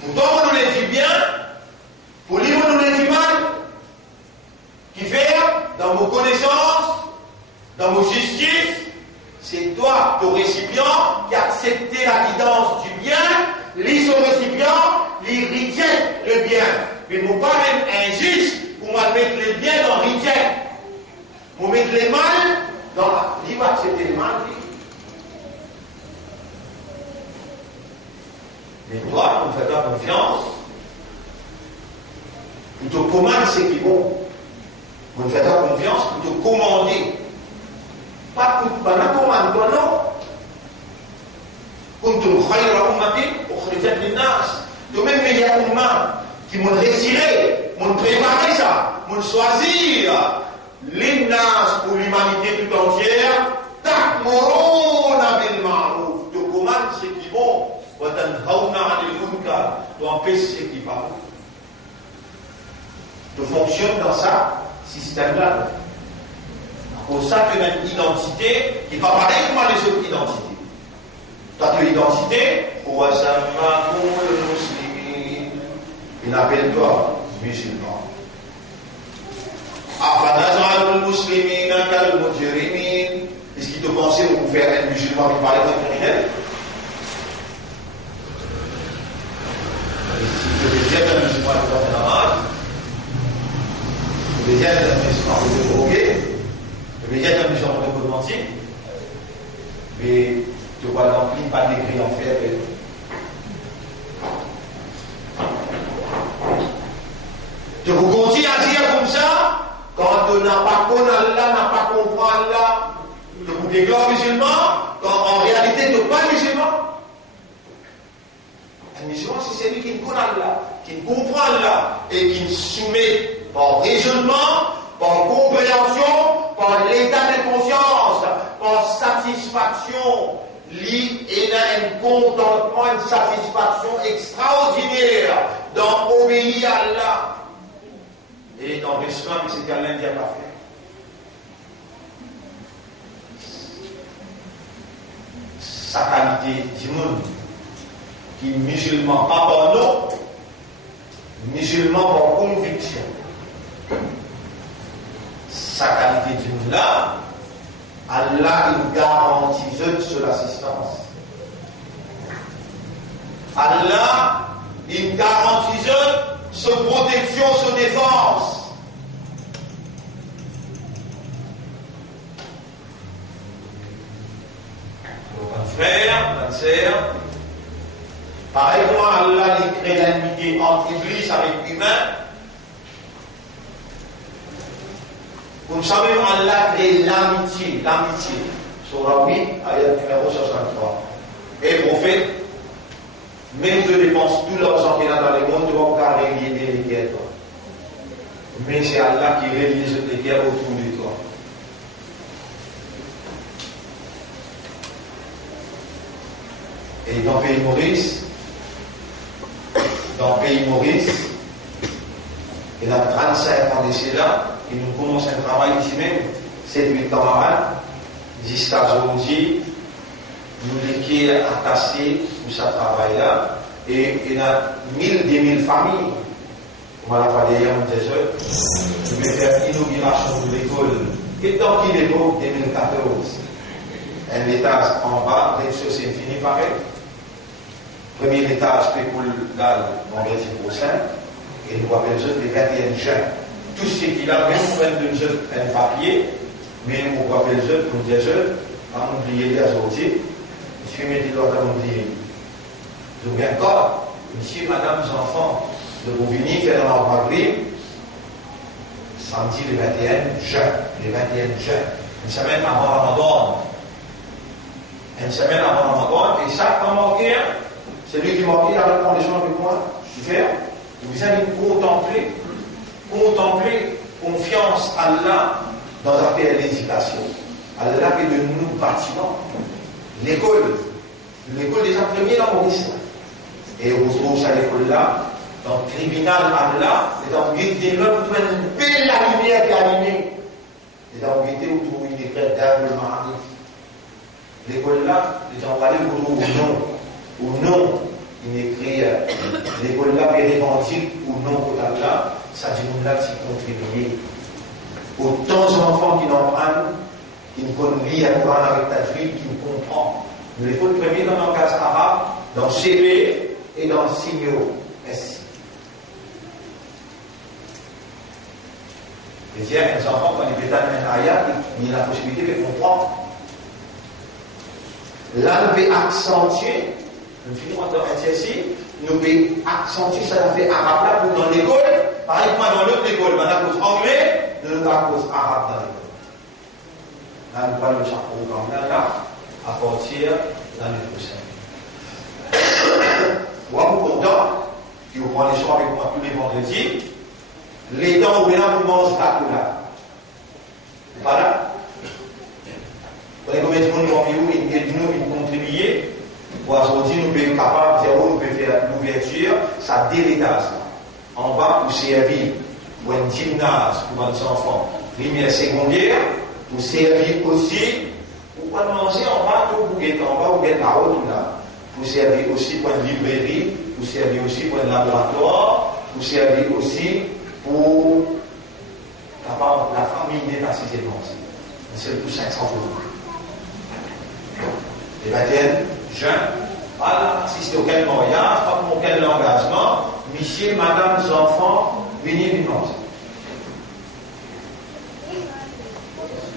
Pourtant, on nous le dit bien, pour lui, on nous le dit mal. Qui fait, dans vos connaissances, dans vos justices, c'est toi, ton récipient, qui a accepté la guidance du bien, lis son récipient, il rejette le bien. Mais il ne faut pas être injuste pour mettre le bien dans le reject. Pour mettre les mal dans la. Il va accepter les mal. Mais toi, on fait ta confiance. Il te commande ce qui est bon. On fait ta confiance pour te commander. Pas la commande, toi non. Kuntum khayra ummatin ukhrijat lin-nas. De même meilleure umma qui m'ont retiré, m'ont préparé ça, m'ont choisi lin-nas pour l'humanité tout entière. Ta'muruna bil ma'ruf. Te commande ce qui est bon. Wa tanhauna 'anil munkar. Tu empêches ce qui n'est pas bon. Tu fonctionnes dans ça système-là. Pour ça, tu as une identité qui n'est pas pareille comme les autres identités. Tu as une identité, il appelle toi musulman. Est-ce qu'il te pensait pour faire un musulman qui parlait d'un criminel? Si tu veux dire un musulman qui porte la main, tu veux dire un musulman qui te droguer, tu veux dire un musulman qui te mentir, mais tu vois l'empli pas d'écrit en fait. Tu vous continuez à dire comme ça, quand tu n'as pas connu Allah, n'a pas compris Allah, tu vous déclares musulman, quand en réalité tu n'es pas musulman. Un musulman, c'est celui qui ne connaît Allah, qui ne comprend Allah et qui ne soumet par raisonnement, par compréhension, par l'état de conscience, par satisfaction. Il a un contentement, une satisfaction extraordinaire d'obéir à Allah. Et dans l'islam, c'est qu'Allah n'a pas fait. Sa qualité du monde, qui est musulman, pas par nom, musulman par conviction. Sa qualité du monde là, Allah il garantit sur l'assistance. Allah il garantit sa protection, sa défense. Frère, ma sœur, pareil comment Allah il crée l'amitié entre Iblis avec l'humain. Vous savez, Allah crée l'amitié. Surah 8, ayat numéro 63. Et le prophète, même je dépense tout l'argent qu'il a dans le monde, tu vas pas relier les guerres. Mais c'est Allah qui relie les guerres autour de toi. Et dans le pays Maurice, il a 35 ans d'ici là, et nous commençons un travail ici même, 7-8 camarades, jusqu'à aujourd'hui, nous qui attachés pour ce travail-là, et il y a 1000-2000 familles. On va la faire d'ailleurs déjà. Je vais faire l'inauguration de l'école. Et dans quelle époque 2014? Un étage en bas, rez-de-chaussée fini pareil. Premier étage, pour là, vendredi prochain, et nous appelons les 21 jeunes. Tout ce qu'il a, même prendre de jeunes un papier, mais on va appeler les jeunes pour dire jeunes, à oublier les sorties, monsieur mettez l'ordre à oublier. Je viens encore, monsieur, madame, les enfants, de vous venir faire dans la Maghrib, samedi les 21 jeunes, une semaine avant Ramadan. Une semaine avant Ramadan, et chaque Marocain, celui qui m'a dit à la condition avec moi, super, vous allez contempler confiance à Allah dans la paix et l'éducation. Allah fait de nous bâtiments. L'école déjà première dans Maurice. Et on trouve ça l'école là, dans le tribunal Allah, et dans le guide de l'homme, vous une belle lumière qui est allumée. Et dans le guide où il est prêt d'arbre marif. L'école là, les gens vont aller au nom, il écrit l'école là péréventive ou non pour Allah, ça dit nous là s'y contribuer. Autant d'enfants qui n'en prennent, qui ne connaissent lire à Coran avec ta fille, qui ne comprend. Nous les faut premier dans le langage arabe, dans CP et dans Signaux S. Et tiens, les enfants, quand ils pétale un ayat, il y a la possibilité de comprendre. Là, il peut accentuer Nous finissons dans NCSI, nous pouvons accentuer ça, on fait arabe là pour dans l'école. Par exemple, dans l'autre école, on a cause anglais, nous avons cause arabe dans l'école. Là, nous parlons de chaque programme là, à partir de l'année prochaine. Moi, je suis content, qui vous prend les soins avec moi tous les vendredis. Les temps où on mange là, voilà. Vous voyez combien de monde nous contribuer pour aujourd'hui nous sommes capables de nous faire l'ouverture, ça délétage. En bas, pour servir pour un gymnase pour les enfants, lumière secondaire, pour servir aussi pour pas manger en bas, pour guetter en bas, pour guetter la haute là. Pour servir aussi pour une librairie, pour servir aussi pour un laboratoire, pour servir aussi pour la famille n'est pas si c'est tout 500 euros. Les 21 jeunes, voilà, assister aucun mariage, pas pour aucun engagement, monsieur, madame, les enfants, venez manger.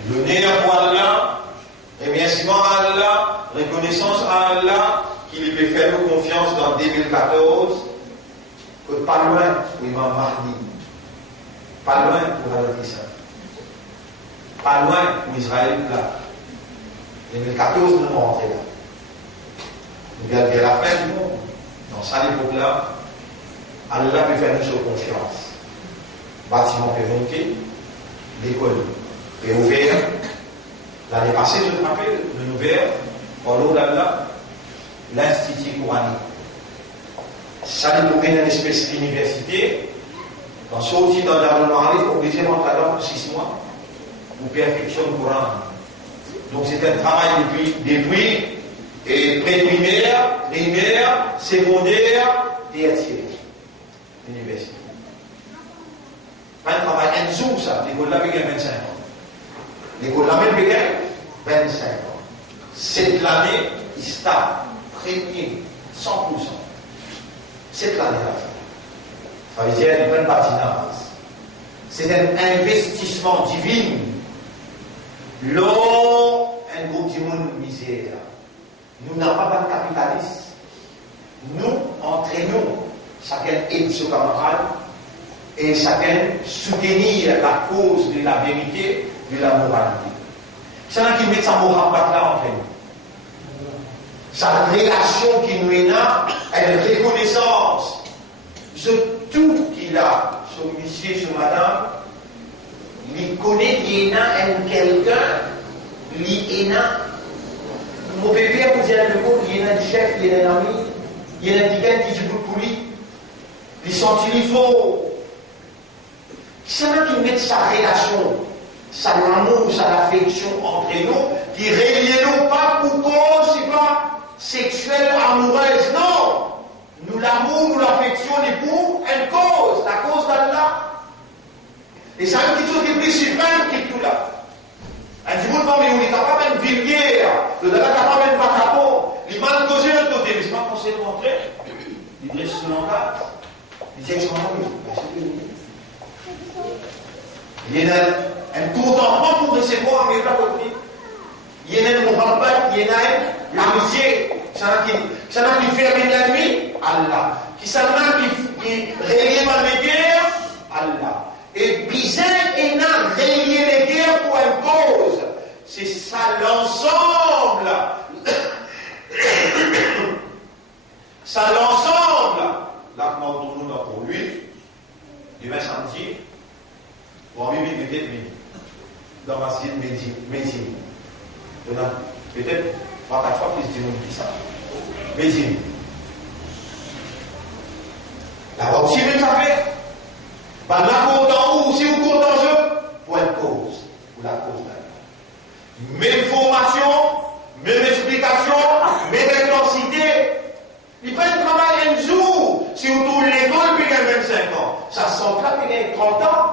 L'honneur pour Allah, remerciement à Allah, reconnaissance à Allah, qu'il peut faire nous confiance dans 2014, que pas loin pour Imam Mahdi, pas loin pour Al-Qissa, pas loin pour Israël là. 2014, nous sommes rentrés là. Nous avons la fin du monde. Dans cette époque-là, Allah peut faire nous sur confiance. Bâtiment peut monter, l'école peut ouvrir. L'année passée, je me rappelle, nous ouvert, par l'eau d'Allah, l'Institut coranique. Ça nous met dans une espèce d'université. Quand sorti dans l'Arabie, obligé d'entrer là pour 6 mois, pour perfectionner le Coran. Donc c'est un travail depuis pré-primaire, primaire, secondaire, tertiaire. Université. Un travail, un jour ça, l'école là, il y a 25 ans. L'école là, même, il y a 25 ans. Cette année, il start, premier, 100%. Cette année-là. Ça veut dire une bonne patinage. C'est un investissement divin. L'homme, un groupe du monde misère. Nous n'avons pas de capitalisme. Nous entraînons, chacun aide ses camarades et chacun soutenir la cause de la vérité, de la moralité. C'est là qui met sa morale là entre nous. Sa relation qui nous est là, une reconnaissance de tout qu'il a, sur monsieur, sur madame. Il connaît qu'il y a quelqu'un, il y a mon bébé a posé le mot, il y a un chef, il y a un ami, il y a un quelqu'un qui joue pour lui, il sent qu'il faut. C'est là qui met sa relation, sa l'amour, sa affection entre nous, qui relie nous pas pour cause, c'est pas sexuelle, amoureuse, non. Nous l'amour, nous l'affection, est pour une cause, la cause d'Allah. Et c'est un petit chose qui est plus suprême qui est tout là. Un petit monde parmi nous, il n'est capable de vulgaire, il n'est capable de pas capot, il m'a causé un côté, mais c'est pas conseillé de rentrer. Il dresse son langage, il dit il y a un contentement pour recevoir, mais il n'y a pas de il y a un mohammed, il y a l'amitié, c'est un qui ferme la nuit, Allah. Qui c'est un qui réveille les guerres, Allah. Et bizarre et n'a relié les guerres pour une cause. C'est ça l'ensemble. Ça l'ensemble. Là, nous là pour lui. Demain samedi, on va vivre peut-être dans ma site médine. Peut-être 3-4 fois plus de monde qui ça. Médine. Là aussi, même ça fait. Par là, content ou si vous content jeu, pour une cause, pour la cause d'Allah. Même formation, même explication, même intensité. Il peut travailler un jour, si vous tournez l'école, puis il y a 25 ans. Ça sent là, puis il y a 30 ans.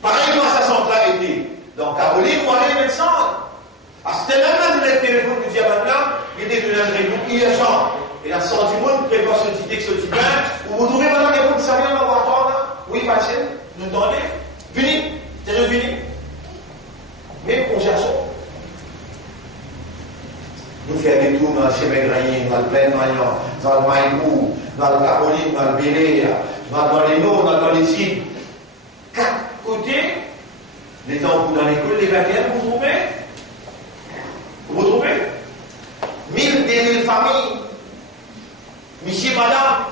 Pareil, comment ça sent là été. Donc, Caroline, vous allez médecin. C'était même le téléphone que Diabana, il était dans une réunion hier-soir. Et la sortie du monde, prépare ce petit texte, ce petit bain, où vous trouvez maintenant les gens qui savent dans le laboratoire, là. Oui, passez, nous entendez. Venez, sérieux, venez. Mais on cherche. Nous faisons des tours dans le Chemegraïen, dans le Plein-Noyant, dans le Maïbou, dans le Caroline, dans le Béléa, dans les Nord, dans les Îles. 4 côtés, les temps dans l'école, les baguettes, vous trouvez? Vous trouvez? 1000, 2000 familles. Monsieur, madame.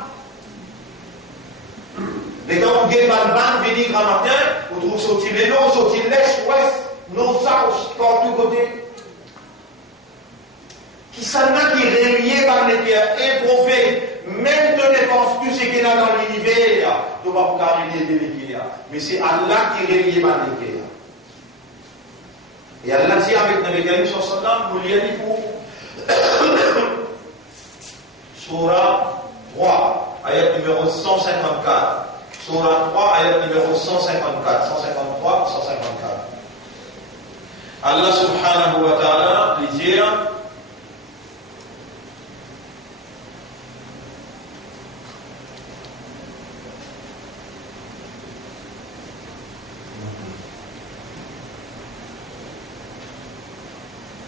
Les temps où vous avez ban venir grand matin, vous trouvez sortir les noms, sortir l'est, ouest, nord, south, partout côté. Qui s'en a qui relié par les pierres éprouvé, même de défense, tout ce qu'il y a dans l'univers, ne va pas relier des pierres. Mais c'est Allah qui relie par les pierres. Et Allah dit avec Nabi Karim sallam, vous l'y allez pour Surah 3, ayat numéro 154. Surah 3, ayat numéro 154, 153, 154. Allah subhanahu wa ta'ala dit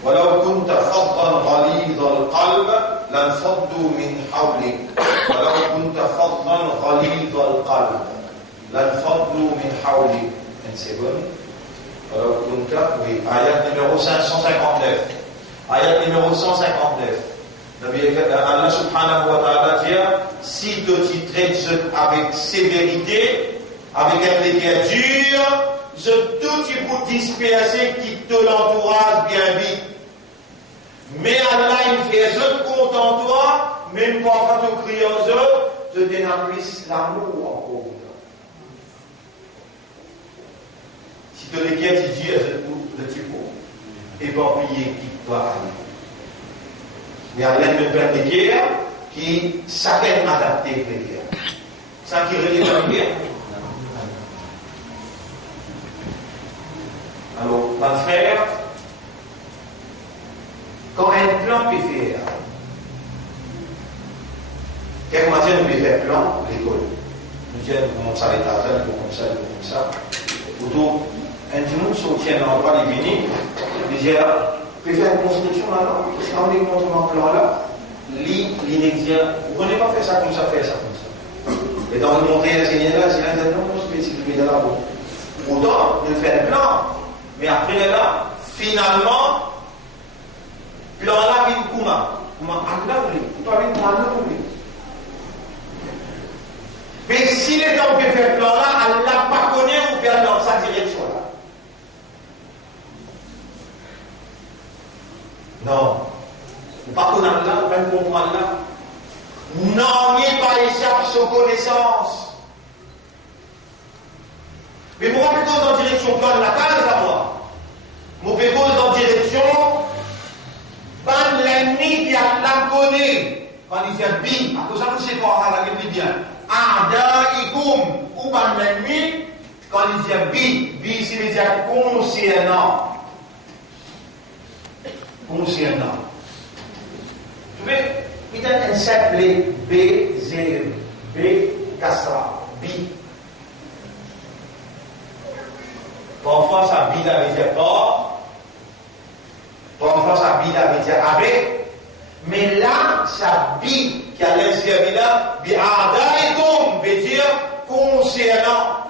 ولو كنت فظا غليظ القلب لانفضوا من حولك ولو كنت فظا غليظ القلب لانفضوا من حولك. Une seconde. ولو كنت, oui, ayat numéro 559. Ayat numéro 159. Allah subhanahu wa ta'ala dit, si tu traites avec sévérité, avec un regard dur, je tout tu pour disperser qui te l'entourage bien vite. Mais Allah, il fait je compte en toi, même pas quand tu cries aux autres, je dénapuisse l'amour en compte. Si tu les guettes, tu dis, je le type, et pas prier qui doit aller. Mais Allah me permet des guerres qui chacun adapté les guerres. Ça qui relève la guerre. Alors, mon frère, quand un plan peut faire, quelques matins nous peut faire plan, l'école. Nous disons, nous commençons à l'état, nous commençons comme ça. Autour, un dimanche, sortir dans l'endroit des vignes, nous disons, peut faire une construction là-là, parce qu'on est contre un plan là, l'inexien, vous ne pouvez pas faire ça comme ça, faire ça comme ça. Et dans le montrer, l'enseignant là, c'est l'un des noms, c'est spécifique de là. Pourtant, nous faisons un plan. Mais après là, finalement, plan là vient comment? Comment Allah voulait? Toi, vient comment Allah voulait? Mais si les gens peuvent faire plan là, Allah pas connaît ou faire dans sa direction là. Non. Ou pas connaître Allah, ou pas comprendre Allah. Non, il n'y a pas échappe sans connaissance. Mais moi, plutôt dans la direction plan de la case à moi. Mon plutôt dans la direction ban l'ennemi qui a la connaît. Quand il fait bi, à cause ça, nous c'est quoi, on a dit bien. A'da'ikum, ou ban l'ennemi, quand il fait bi c'est-à-dire concernant. Concernant. Tu vois, il y a un simple B0, B, kasra, bi. Parfois, ça bide avec dire pas. Parfois, ça bide avec dire avec. Mais là, ça bide qui a l'inscrit là, bi'ada'ikum, veut dire concernant.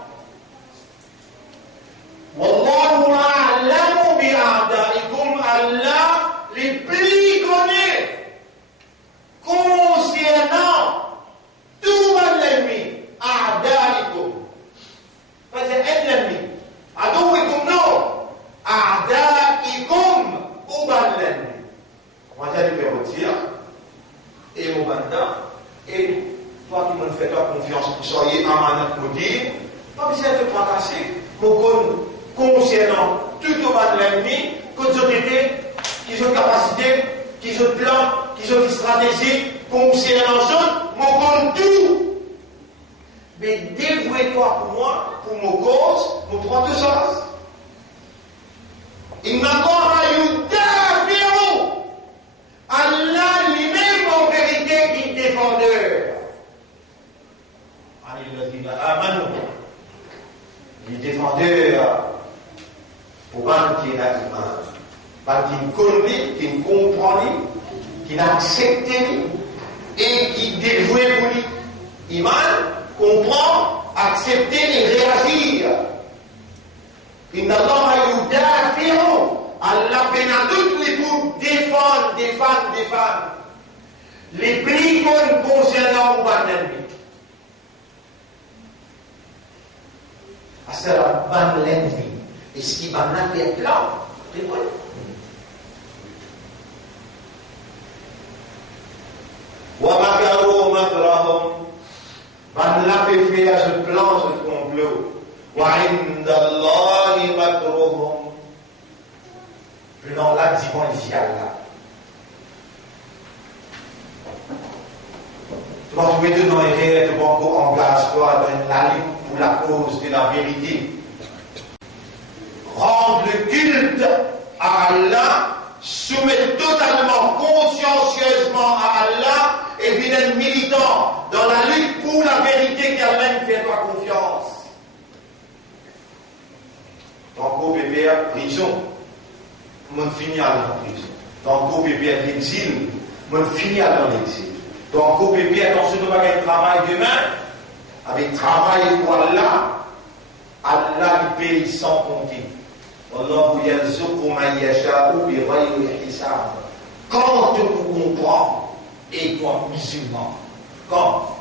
Wallahu a'lamu bi'ada'ikum, Allah les plus connaît concernant tout l'ennemi. A'da'ikum. Parce que l'ennemi. عدوكم نور أعدائكم أبلن وجل بيروتيا et mon banda et toi qui me fais ta confiance pour soyez amanat maudit pas besoin de fracasser mon concernant tout au bas de l'ennemi que autorités qui ont capacité qui ont plan qui ont stratégie concernant eux mon tout. Mais dévouez-toi pour moi, pour mon cause, pour prendre deux choses. Il n'a pas eu d'affaire. Allah lui-même en vérité qui est défendeur. Il est défendeur pour un qui est là, pas qui me connaît, qui me comprend, qui n'a accepté et qui déjoué pour lui. Iman, comprend, accepter et réagir. Inna Allah yudafi'u, Allah pénale les pour défendre. Les prix concernant ou l'ennemi. C'est la bonne l'ennemi. Et ce qui va nous être là, c'est quoi? وَمَكَرُوا مَكْرَهُمْ من l'a fait faire ce plan, ce complot. وَعِنْدَ اللَّهِ مَكْرُهُمْ dans la dimension là. Tu vas trouver dedans les réels de Banco engage-toi dans la lutte pour la cause de la vérité. Rendre le culte à Allah, soumettre totalement, consciencieusement à Allah et puis être militant dans la lutte pour la vérité qui a même fait toi confiance. Donc, au PPR, prison, on finit à la prison. Donc, au PPR, l'exil, on finit à l'exil. Donc, au PPR, dans ce domaine, il travail demain, avec travail pour Allah, Allah lui paye sans compter. Allahu yarzuqu man yasha'u bi ghayri hisab. Quand tu comprends, et toi musulman, quand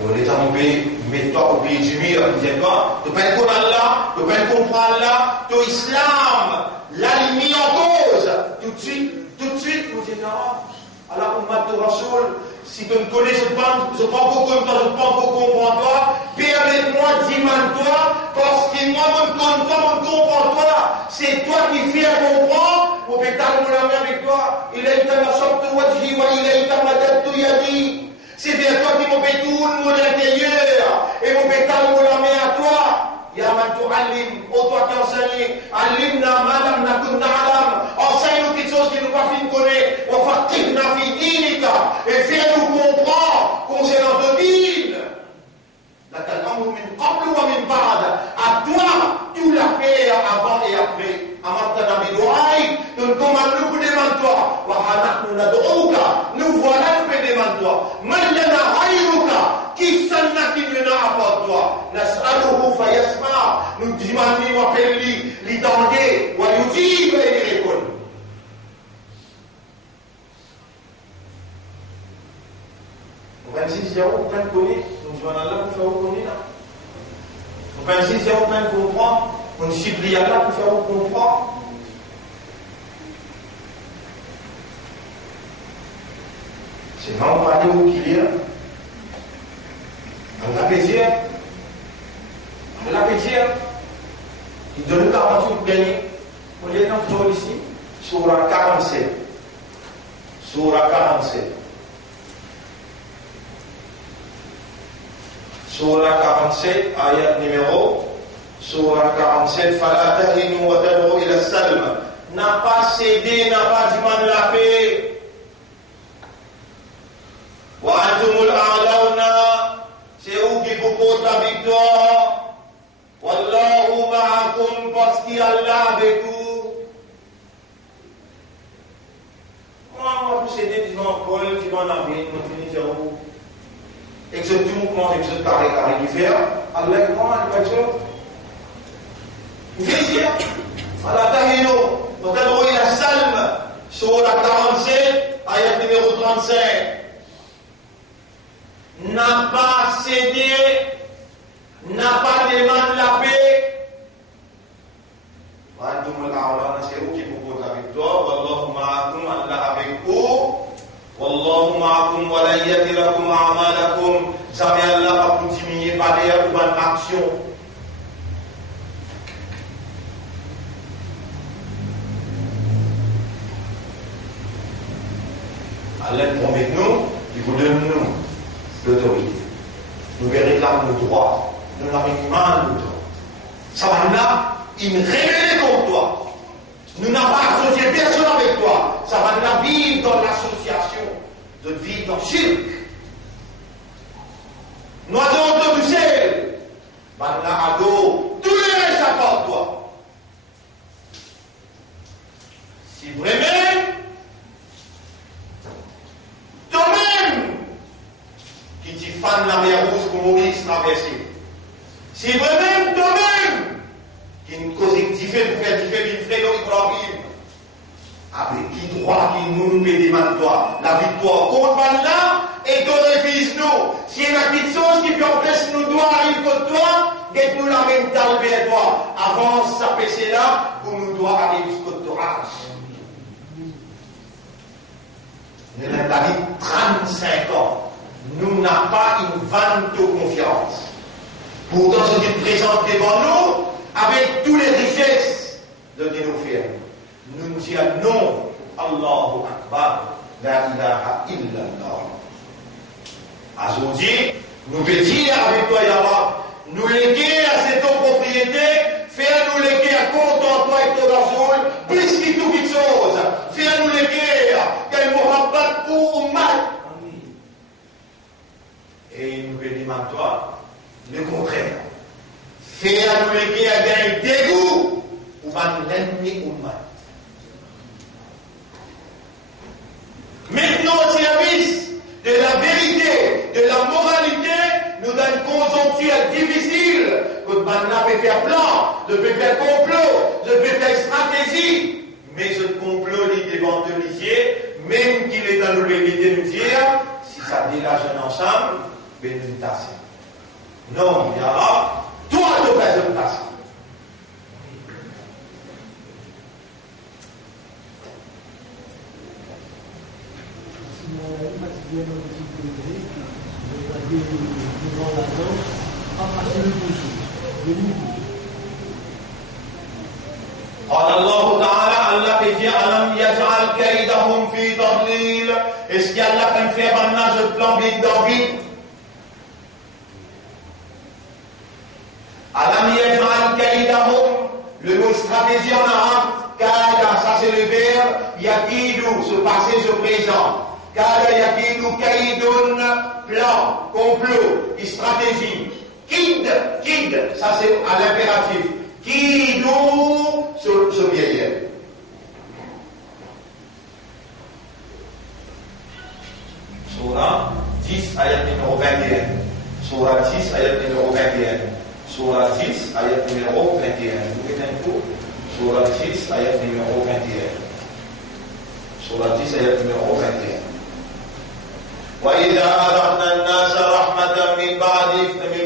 alors les amis, mets-toi au pied du mur, tu dis quoi? Tu peux pas comprendre Allah, tu peux pas comprendre Allah, ton islam, l'a mis en cause. Tout de suite, vous dites non, Allah Ummat Rasoul, si tu me connais, je ne peux pas comprendre toi, permets-moi d'imaginer toi, parce que moi, je ne comprends pas. C'est toi qui fais comprendre, au pétale, mon ami avec toi, il a été ma sorte de wajhi, il a été ma dette de yadi. C'est vers toi qui m'ont fait tout mon intérieur, et mon pétale, mon ami à toi. Ya man tu'allim, ô toi qui enseignes, allimna ma lam nakun na'lam, enseigne-nous quelque chose qui nous pas fin connaître, wa faqihna fi dinika, et fais-nous comprendre concernant ton dîne. Laka al-amru min qablu wa min ba'd. À toi, tu l'as fait avant et après. Amartana bi du'aïk, nous commandons nous demande-toi, wa hanahnu nad'uka, nous voilà nous demande-toi. Man lana ghayruka, qui s'en qui ne n'a pas toi. Nas'aluhu fa yasma, nous demandons wa appelle-lui, l'identité, wa yujib et il répond. Au 26 euros, plein de connaître, nous jouons à Allah pour faire reconnaître. Au 26 euros, plein de comprendre, on supplie Allah pour faire comprendre. C'est non, on va aller où qu'il y a. Allah plaisir. Allah plaisir. Il donne 48 pour gagner. On est dans ici. Surah 47. Surah 47. Surah 47, ayat numéro. Surah 47. Fala tahinu wa tad'u ila salm. N'a pas cédé, n'a pas demandé la paix. Wa antumul a'launa, c'est vous qui vous portez la victoire. Wallahu ma'akum, parce qu'il Allah avec vous. Moi, vous cédez, tu m'en Paul, tu m'en as vu, tu finis sur vous. Exactement comment exerce carré qui fait. Allah, comment il va dire? Vous voyez dire? Fala tahinu, wa tad'u ila salm. Surah 47, ayat numéro 35. N'a pas cédé, n'a pas demandé la paix. C'est vous qui vous posez avec toi. Wallahu ma'akum, Allah avec vous. Wallahu ma'akum wa la yatirakum a'malakum. Jamais Allah va vous diminuer par des actions. Allah promet nous, il vous donne nous l'autorité. Nous réclamons le droit. Nous n'avons pas le droit. Ça va là, il révèle contre toi. Nous n'avons pas associé personne avec toi. Ça va là vivre dans l'association, de vivre dans le cirque. Nous avons entendu celle. Maintenant, ado, tous les restes apportent toi. crois qu'il nous met toi. La victoire contre là et qu'on révise nous. Si il y a une petite chose qui peut empêcher nous doigts arriver contre toi, que nous la même talbe vers toi. Avance sa péché là, pour nous doigts arriver contre toi. Nous avons 35 ans. Nous n'avons pas une vanne de confiance. Pourtant, ce qu'il présente devant nous, avec tous les richesses de nos firmes, nous nous disons non, Allahu Akbar, la ilaha illallah. Aujourd'hui, nous veut dire avec toi, Yahweh, nous léguer à cette propriété, faire nous léguer à content toi et ton Rasoul, plus que toute chose, faire nous léguer qu'elle m'aura pas pour mal. Et nous veut dire à toi, le contraire. Faire nous léguer à gagner dégoût, ou mal l'ennemi ou mal. Maintenant, au service de la vérité, de la moralité, nous donne une conjoncture difficile, que maintenant peut faire plan, je peux faire complot, je peux faire stratégie, mais ce complot est devant de l'isier, même qu'il est dans l'obligation de nous dire, si ça délage ensemble, ben nous tasser. Non, il y a toi de faire de tasser. قال الله تعالى الله بيجي ألم يجعل كيدهم في تضليل. Est-ce qu'il y a là qu'on fait maintenant je plan vite dans vite? ألم يجعل كيدهم, le mot stratégie en arabe, kaida, ça c'est le verbe yakidu, ce passé, ce présent. Kaida yakidu kaidun, plan, complot, stratégie. Kid, ça c'est à l'impératif. Kidu, ce vieillard. Surah 10, ayat numéro 21. Surah 10, ayat numéro 21. Surah 10, ayat numéro 21. Vous mettez un coup. Surah 10, ayat numéro 21. Surah 10, ayat numéro 21. وإذا أذقنا الناس رحمة من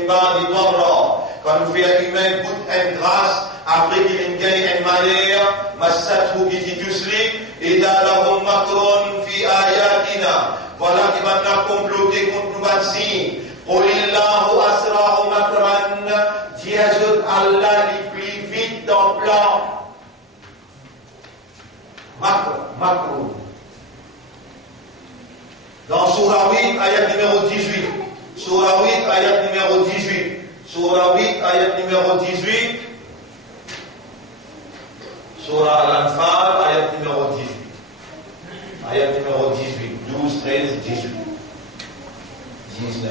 بعد ضراء. Quand nous faisons humain toute une grâce, après qu'il gagne un malheur, massathu bizitusli, إذا لهم مكر في آياتنا. Voilà qui va nous comploter contre nous vacciner. قل الله أسرع مكرا. Dieu ajoute Allah les plus vite dans le plan. Macro. Dans Surah 8, ayat numéro 18. Surah 8, ayat numéro 18. Surah 8, ayat numéro 18. Surah Al-Anfal, ayat numéro 18. Ayat numéro 18. 12, 13, 18. 19.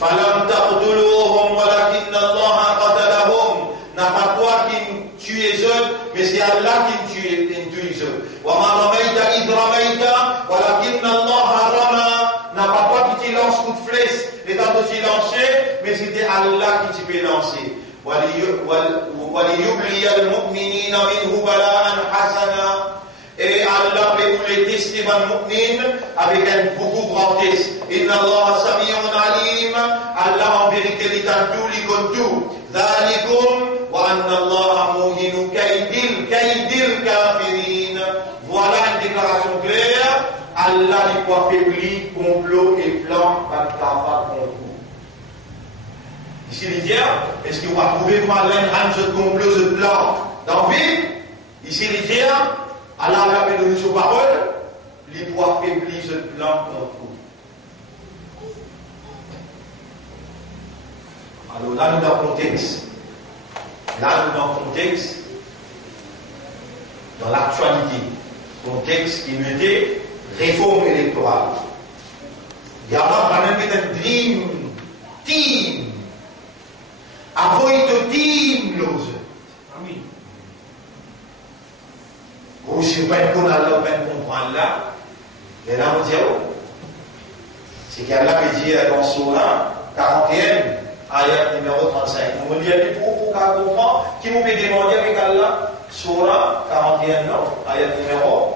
فَلَمْ تَقْتُلُوهُمْ وَلَكِنَّ اللَّهَ قَتَلَهُمْ. N'a pas toi qui tue les autres, mais c'est Allah qui tue les autres. وَمَا رَمَيْتَ إِذْ رَمَيْتَ وَلَكِنَّ اللَّهَ رَمَى. N'a pas toi qui lance coup de flèche, et tant que tu lançais, mais c'était Allah qui t'y peut lancer. وَلِيُبْلِيَ الْمُؤْمِنِينَ مِنْهُ بَلَاءً حَسَنًا. Et Allah peut nous les tester dans le mu'min avec un beaucoup grand test. Inna Allah sami'un alim. Allah en vérité est à tout, il connaît tout. Dhalikum wa anna Allah muhinu kaydil kafirin. Voilà une déclaration claire. Allah n'est pas faibli, complot et plan par le kafar contre vous. Ici, il dit, est-ce que vous trouvez comment l'un ce complot, ce plan dans la vie? Ici, il dit, Allah a donné sa parole, les poids faiblis ce plan contre vous. Alors là, nous dans le contexte. Dans l'actualité. Contexte qui nous dit réforme électorale. Il y a là quand même un dream team. Avoid the team, l'ose. Amen. Ou si pas qu'on a là, on comprend là. Mais là, on dit, c'est qu'Allah peut dire dans Surah 41, ayat numéro 35. Nous me dit pour qu'on comprend, qui vous peut demander avec Allah, Surah 41, non, ayat numéro,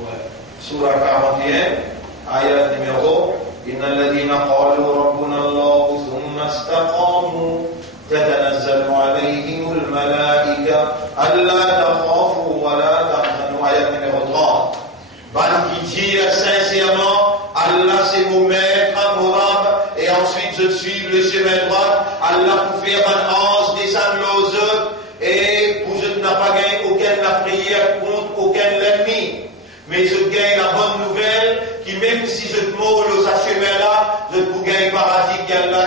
ouais, Surah 41, ayat numéro, إن الذين قالوا ربنا الله ثم استقاموا تتنزل عليهم الملائكة ألا تخافوا ولا تحزنوا ayat numéro 30. Ban qui dit sincèrement, Allah c'est mon maître, mon Rab, et ensuite je suis le chemin droit, Allah pour faire un ange descendre aux autres, et pour je n'ai pas gagné aucune la prière contre aucun ennemi. Mais je gagne la bonne nouvelle, qui même si je te mords le chemin-là, je peux gagner paradis qu'Allah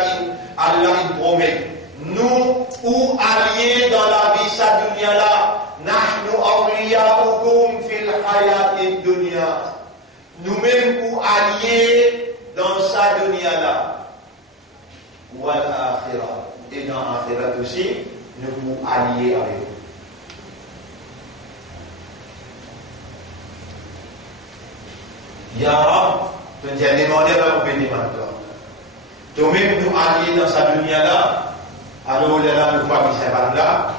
il promet. Nous, ou alliés dans la vie, sa dunya-là, nahnu awliya'ukum fil hayati dunya. Nous-mêmes, ou alliés dans sa dunya-là. Wal akhirah. Et dans l'akhirah aussi, nous pouvons allier avec vous. Ya Rab, tu as demandé à la bénédiction. Toi-même, nous alliés dans sa dunya-là, alors là, nous voyons qui c'est là.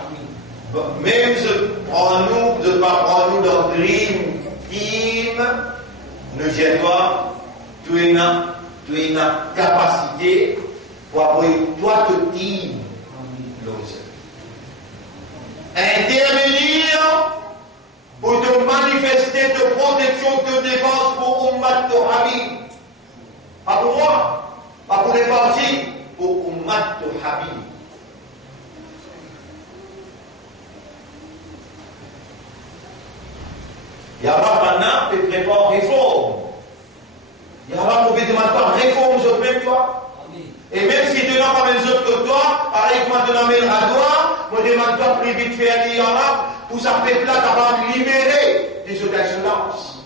Même je ne prends nous dans le dream team, ne gêne pas, tu as une capacité pour avoir toi te team. Intervenir pour te manifester de protection, de défense pour Ummat Habib. Pas pour moi, pas pour les partis, pour Ummat Habib. Il y a pas maintenant qui prépare réforme. Il y a pas pour demander réforme, je même toi. Et même si tu n'as pas les autres que toi, pareil que moi te nommer à toi, moi demande toi plus vite faire des arabes, pour ça peuple là, tu vas me libérer des autres excellences.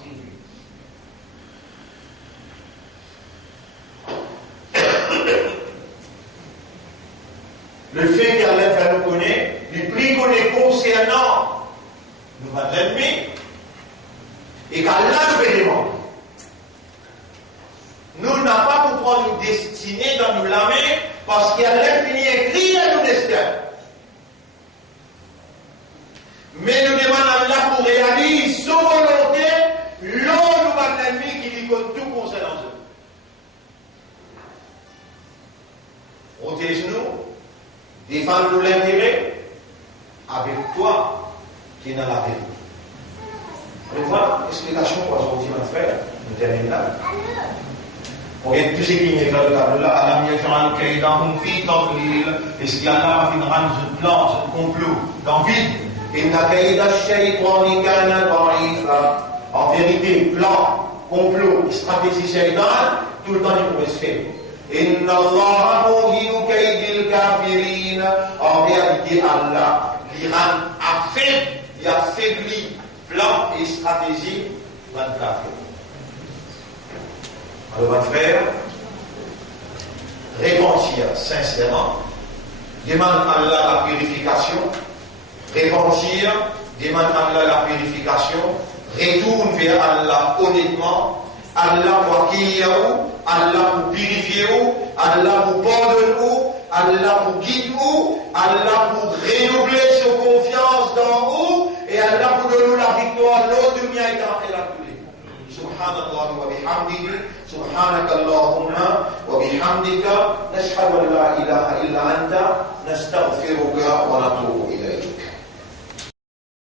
Le fait qu'Allah fait nous connaître, les prix qu'on est concernant nous va l'ennemi, et qu'Allah nous fait demander. Nous n'avons pas pour prendre une destinée dans nous la main, parce qu'Allah finit écrit à nos destins. Mais nous demandons à Allah pour réaliser son volonté, l'on nous va l'ennemi qui dit que tout concernant eux. Protège-nous, défends-nous l'intérêt, avec toi qui est dans la vie. Vous voir l'explication pour aujourd'hui, mon frère, nous terminons là. On est plus équilibré dans le tableau là, Alam yaj'al kaydahum fi tadlil. Est-ce qu'Allah a fait un plan, un complot dans le vide? Inna kayda ash-shaytani kana da'ifa. En vérité, plan, complot, stratégie shaytan, tout le temps il pourrait se faire. Inna Allah muhinu kaydil kafirin. En réalité, Allah, l'Iran il affaiblit plan et stratégie dans le kafir. Alors, mon frère, repentir sincèrement, demande à Allah la purification, repentir, demande à Allah la purification, retourne vers Allah honnêtement, Allah pour accueillir, Allah pour purifier, Allah pour pardonner, Allah pour guider, Allah pour renouveler sa confiance dans vous, et Allah pour donner la victoire, l'autre dunya et la foulée. Subhanallah wa bihamdihi, subhanaka Allahumma wa bihamdika, nashhadu an la ilaha illa anta, nastaghfiruka wa natubu ilayk.